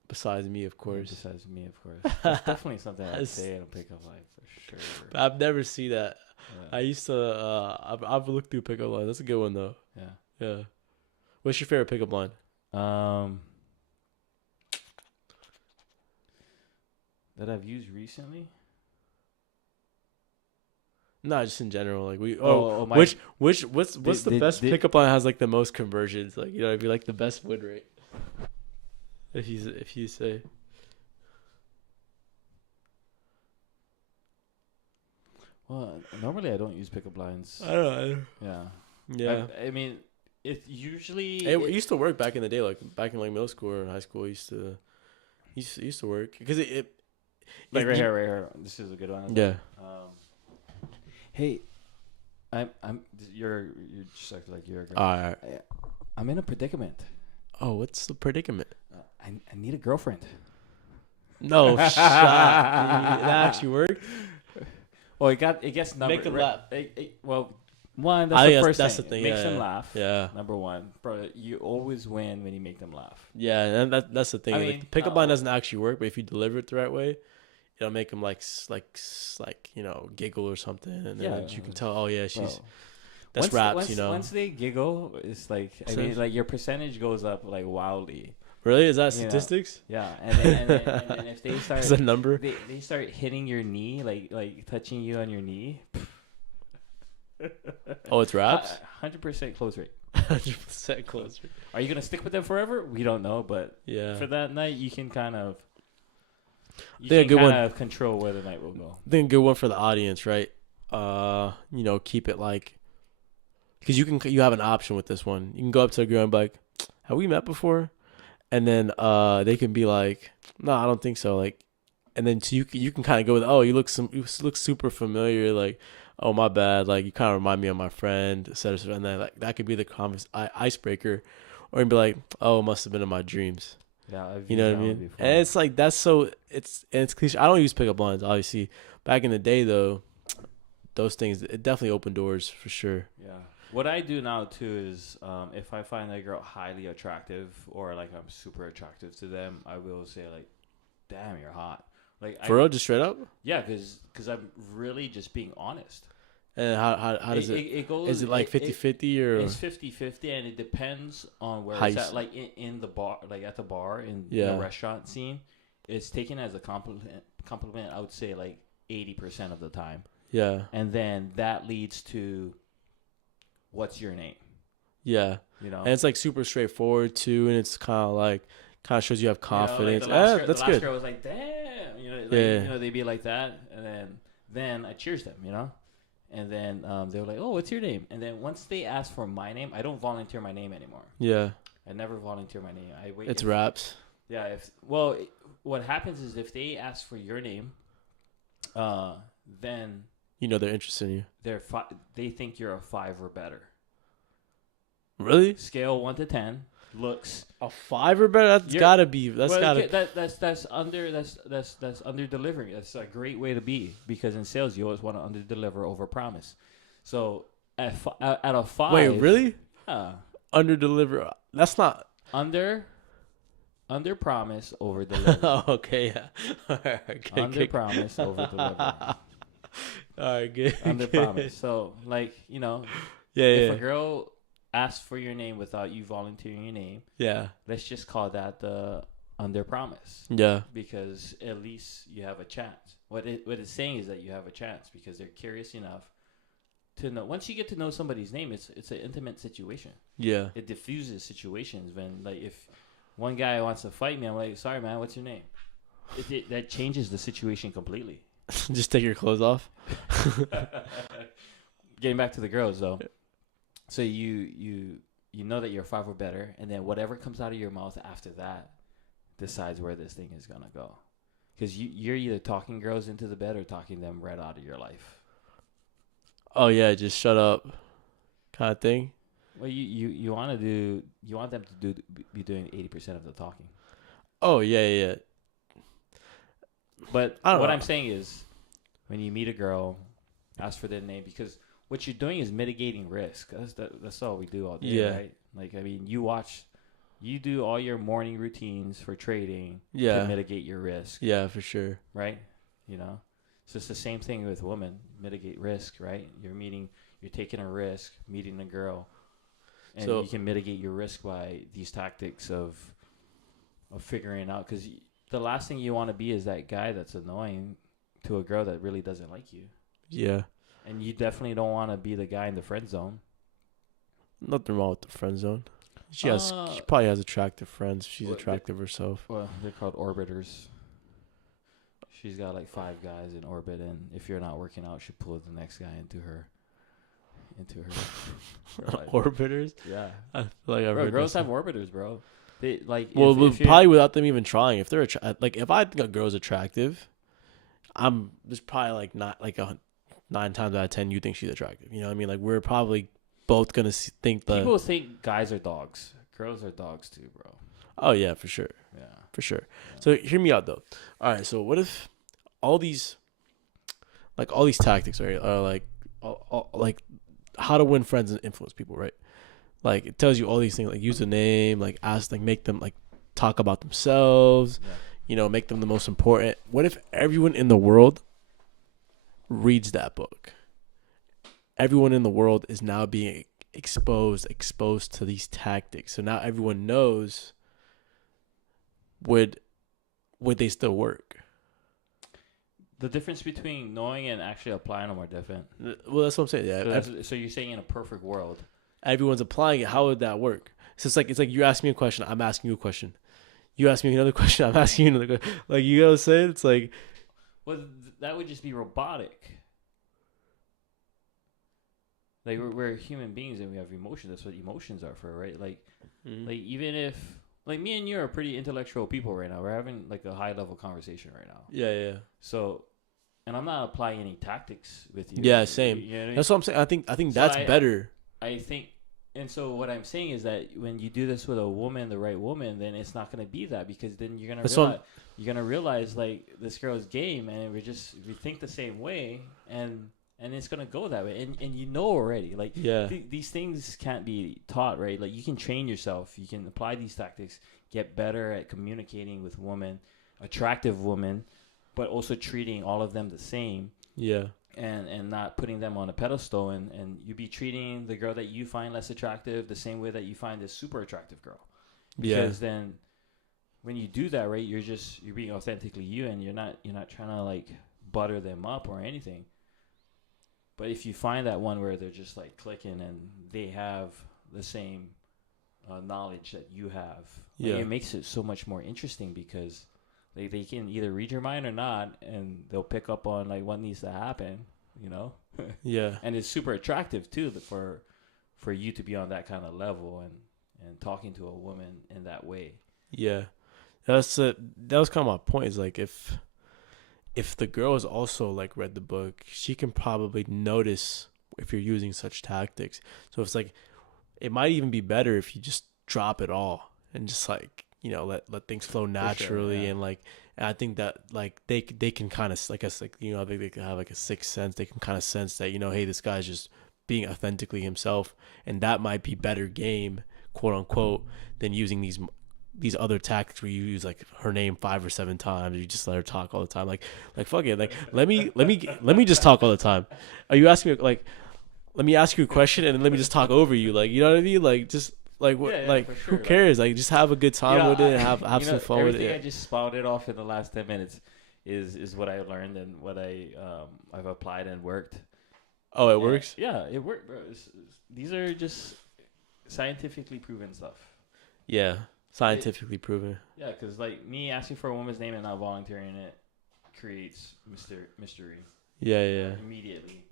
Besides me, of course. Besides me, of course. That's definitely something I'd say in a pickup line for sure. But I've never seen that. Yeah. I used to. I've looked through pickup line. That's a good one though. Yeah. What's your favorite pickup line? That I've used recently? No, just in general. Like what's the best pickup line has like the most conversions? Like, you know, it'd be like the best win rate. If you say. Well, normally I don't use pickup lines. I don't know. Yeah. I mean, it usually it used to work back in the day, like back in like middle school or in high school. It used to work because it like right here. This is a good one. Yeah. Hey, you're just like you're a girl. All right. I'm in a predicament. Oh, what's the predicament? I need a girlfriend. No shot. That actually worked. Well, it gets numbered. Make them laugh. Well, one, that's the first that's thing. the thing. Makes Yeah, them yeah. laugh. Yeah. Number one. Bro, you always win when you make them laugh. Yeah, and that's the thing. I Like, mean, the pickup line doesn't actually work, but if you deliver it the right way, it'll make them like giggle or something, and then you can tell. Oh yeah, she's that's raps. Once they giggle, it's like like your percentage goes up like wildly. Really? Is that statistics? Yeah, and then if they start, is that a number? They start hitting your knee, like touching you on your knee. Oh, it's raps. 100% close rate. 100% close rate. Are you gonna stick with them forever? We don't know, but yeah, for that night, you can kind of control where the night will go. I think a good one for the audience, right? Keep it like, because you have an option with this one. You can go up to a girl and be like, "Have we met before?" And then they can be like, "No, I don't think so." Like, and then so you can kind of go with, "Oh, you look super familiar." Like, "Oh, my bad." Like, you kind of remind me of my friend, etc. And then like that could be the icebreaker, or you can be like, "Oh, it must have been in my dreams." Yeah, you know what I mean. Before. And it's like it's cliche. I don't use pickup lines, obviously. Back in the day, though, those things it definitely opened doors for sure. Yeah. What I do now too is, if I find a girl highly attractive or like I'm super attractive to them, I will say like, "Damn, you're hot." Like for real, just straight up. Yeah, because I'm really just being honest. And how does it goes? Is it like 50-50 or? It's 50-50, and it depends on where it's at. Like in the bar, like at the bar in the restaurant scene, it's taken as a compliment. I would say like 80% of the time. Yeah. And then that leads to, what's your name? Yeah. And it's like super straightforward too, and it's kind of shows you have confidence. Like that's the good. last girl was like, "Damn," they'd be like that, and then I cheers them, and then they were like, "Oh, what's your name?" And then once they ask for my name, I don't volunteer my name anymore. Yeah. I never volunteer my name. I wait. It's raps. Yeah. What happens is if they ask for your name, then they're interested in you. They think you're a 5 or better. Really? Scale 1 to 10. Looks a 5 or better. That's gotta be. That's under delivering. That's a great way to be, because in sales you always want to under deliver over promise. So at a 5. Wait, really? Yeah. Under deliver. That's not under promise over deliver. Oh, okay. Yeah. All right, okay, under promise over deliver. All right, good. Under promise. So if a girl asks for your name without you volunteering your name, let's just call that the under promise. Yeah. Because at least you have a chance. What it's saying is that you have a chance because they're curious enough to know. Once you get to know somebody's name, it's an intimate situation. Yeah. It diffuses situations. When like if one guy wants to fight me, I'm like, "Sorry, man, what's your name?" That changes the situation completely. Just take your clothes off. Getting back to the girls though. So you know that you're 5 or better, and then whatever comes out of your mouth after that decides where this thing is gonna go. Because you're either talking girls into the bed or talking them right out of your life. Oh yeah, just shut up, kind of thing. Well, you want them to be doing 80% of the talking. Oh yeah. But what I'm saying is, when you meet a girl, ask for their name, because what you're doing is mitigating risk. That's all we do all day, right? Like, I mean, you do all your morning routines for trading to mitigate your risk. Yeah, for sure. Right? So it's the same thing with women. Mitigate risk, right? You're taking a risk, meeting a girl. And you can mitigate your risk by these tactics of figuring out, because the last thing you want to be is that guy that's annoying to a girl that really doesn't like you. Yeah. And you definitely don't want to be the guy in the friend zone. Nothing wrong with the friend zone. She probably has attractive friends. She's attractive herself. Well, they're called orbiters. She's got like 5 guys in orbit, and if you're not working out, she pulls the next guy into her. Orbiters? Yeah. I feel like I've heard girls have orbiters, bro. They like. Probably without them even trying. If they're if I think a girl's attractive, there's probably like not like 9 times out of 10 you think she's attractive. You know what I mean? Like we're probably both gonna think the People think guys are dogs. Girls are dogs too, bro. Oh yeah, for sure. Yeah. For sure. So hear me out though. All right, so what if all these tactics, right, are like how to win friends and influence people, right? Like it tells you all these things, like use a name, like ask, like make them like talk about themselves, make them the most important. What if everyone in the world reads that book? Everyone in the world is now being exposed to these tactics. So now everyone knows, would they still work? The difference between knowing and actually applying them are different. Well, that's what I'm saying. Yeah. So you're saying in a perfect world, everyone's applying it. How would that work? So it's like you ask me a question, I'm asking you a question. You ask me another question, I'm asking you another question. Like, you know what I'm saying? It's like, well, that would just be robotic. Like we're human beings and we have emotions. That's what emotions are for, right? Like, like even if like me and you are pretty intellectual people right now, we're having like a high level conversation right now. Yeah. So, and I'm not applying any tactics with you. Yeah, same. You know what I mean? That's what I'm saying. I think so that's better. I think, and so what I'm saying is that when you do this with a woman, the right woman, then it's not going to be that, because then you're gonna realize like this girl's game, and we think the same way, and it's gonna go that way, and you know already, like these things can't be taught, right? Like you can train yourself, you can apply these tactics, get better at communicating with women, attractive women, but also treating all of them the same. Yeah. And not putting them on a pedestal, and you be treating the girl that you find less attractive the same way that you find this super attractive girl. Because then when you do that, right, you're being authentically you, and you're not trying to like butter them up or anything. But if you find that one where they're just like clicking and they have the same knowledge that you have, it makes it so much more interesting, because they can either read your mind or not, and they'll pick up on like what needs to happen, Yeah. And it's super attractive too for you to be on that kind of level and talking to a woman in that way. Yeah. That was kind of my point, is like if the girl has also like read the book, she can probably notice if you're using such tactics. So it's like, it might even be better if you just drop it all and just like, let things flow naturally. Sure, and I think that like they can kind of, like, I think they can have like a sixth sense. They can kind of sense that, hey, this guy's just being authentically himself, and that might be better game, quote unquote, than using these other tactics where you use like her name 5 or 7 times. You just let her talk all the time. Like fuck it. Like let me just talk all the time. Are you asking me like, let me ask you a question and then let me just talk over you? Like, you know what I mean? Like just. Like what? Like sure. Who cares? Like just have a good time with it and have some fun with it. Everything I just spouted off in the last 10 minutes is what I learned and what I've applied and worked. Oh, it works? Yeah, it worked, bro. These are just scientifically proven stuff. Yeah, scientifically proven. Yeah, because like me asking for a woman's name and not volunteering it creates mystery. Yeah. Immediately.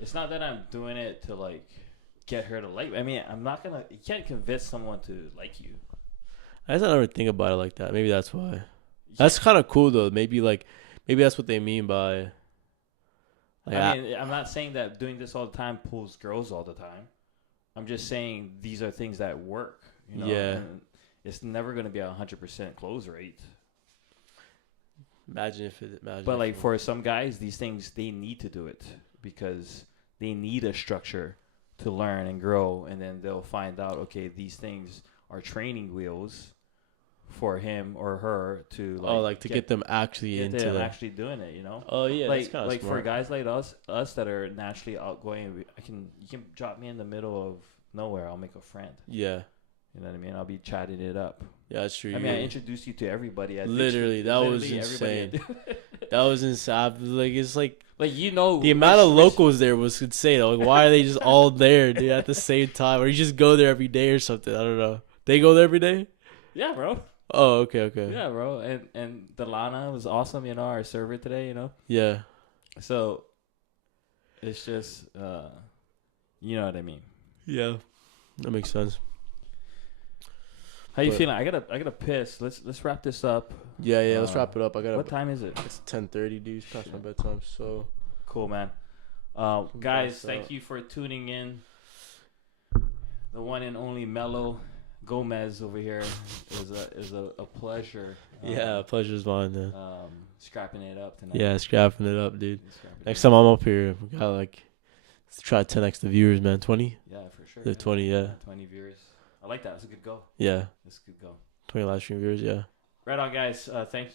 It's not that I'm doing it to like get her to like me. I mean, you can't convince someone to like you. I guess I never think about it like that. Maybe that's why. That's kind of cool though. Maybe that's what they mean by. Like, I mean, I'm not saying that doing this all the time pulls girls all the time. I'm just saying these are things that work. Yeah. And it's never going to be 100% close rate. Imagine. But like for some guys, these things, they need to do it because they need a structure to learn and grow, and then they'll find out, okay, these things are training wheels for him or her to get them actually actually doing it, Oh yeah, like smart. For guys like us that are naturally outgoing, you can drop me in the middle of nowhere, I'll make a friend. Yeah, you know what I mean. I'll be chatting it up. Yeah, that's true. I mean, I introduced you to everybody. Literally, that was insane. That was insane. Like it's like the amount of locals there was insane. Like, why are they just all there, dude, at the same time? Or you just go there every day or something? I don't know. They go there every day? Yeah, bro. Oh, okay. Yeah, bro. And Loa'a was awesome, our server today, Yeah. So it's just you know what I mean. Yeah. That makes sense. How you feeling? I gotta piss. Let's wrap this up. Yeah, let's wrap it up. What time is it? It's 10:30, dude. It's past my bedtime. So cool, man. Guys, thank you for tuning in. The one and only Mello Gomes over here is a pleasure. Yeah, pleasure's mine, man. Scrapping it up tonight. Yeah, scrapping it up, dude. Next time I'm up here, we gotta let's try 10x the viewers, man. 20. Yeah, for sure. The 20, yeah. 20 viewers. I like that. That's a good goal. Yeah. That's a good goal. 20 live stream viewers, yeah. Right on, guys. Thank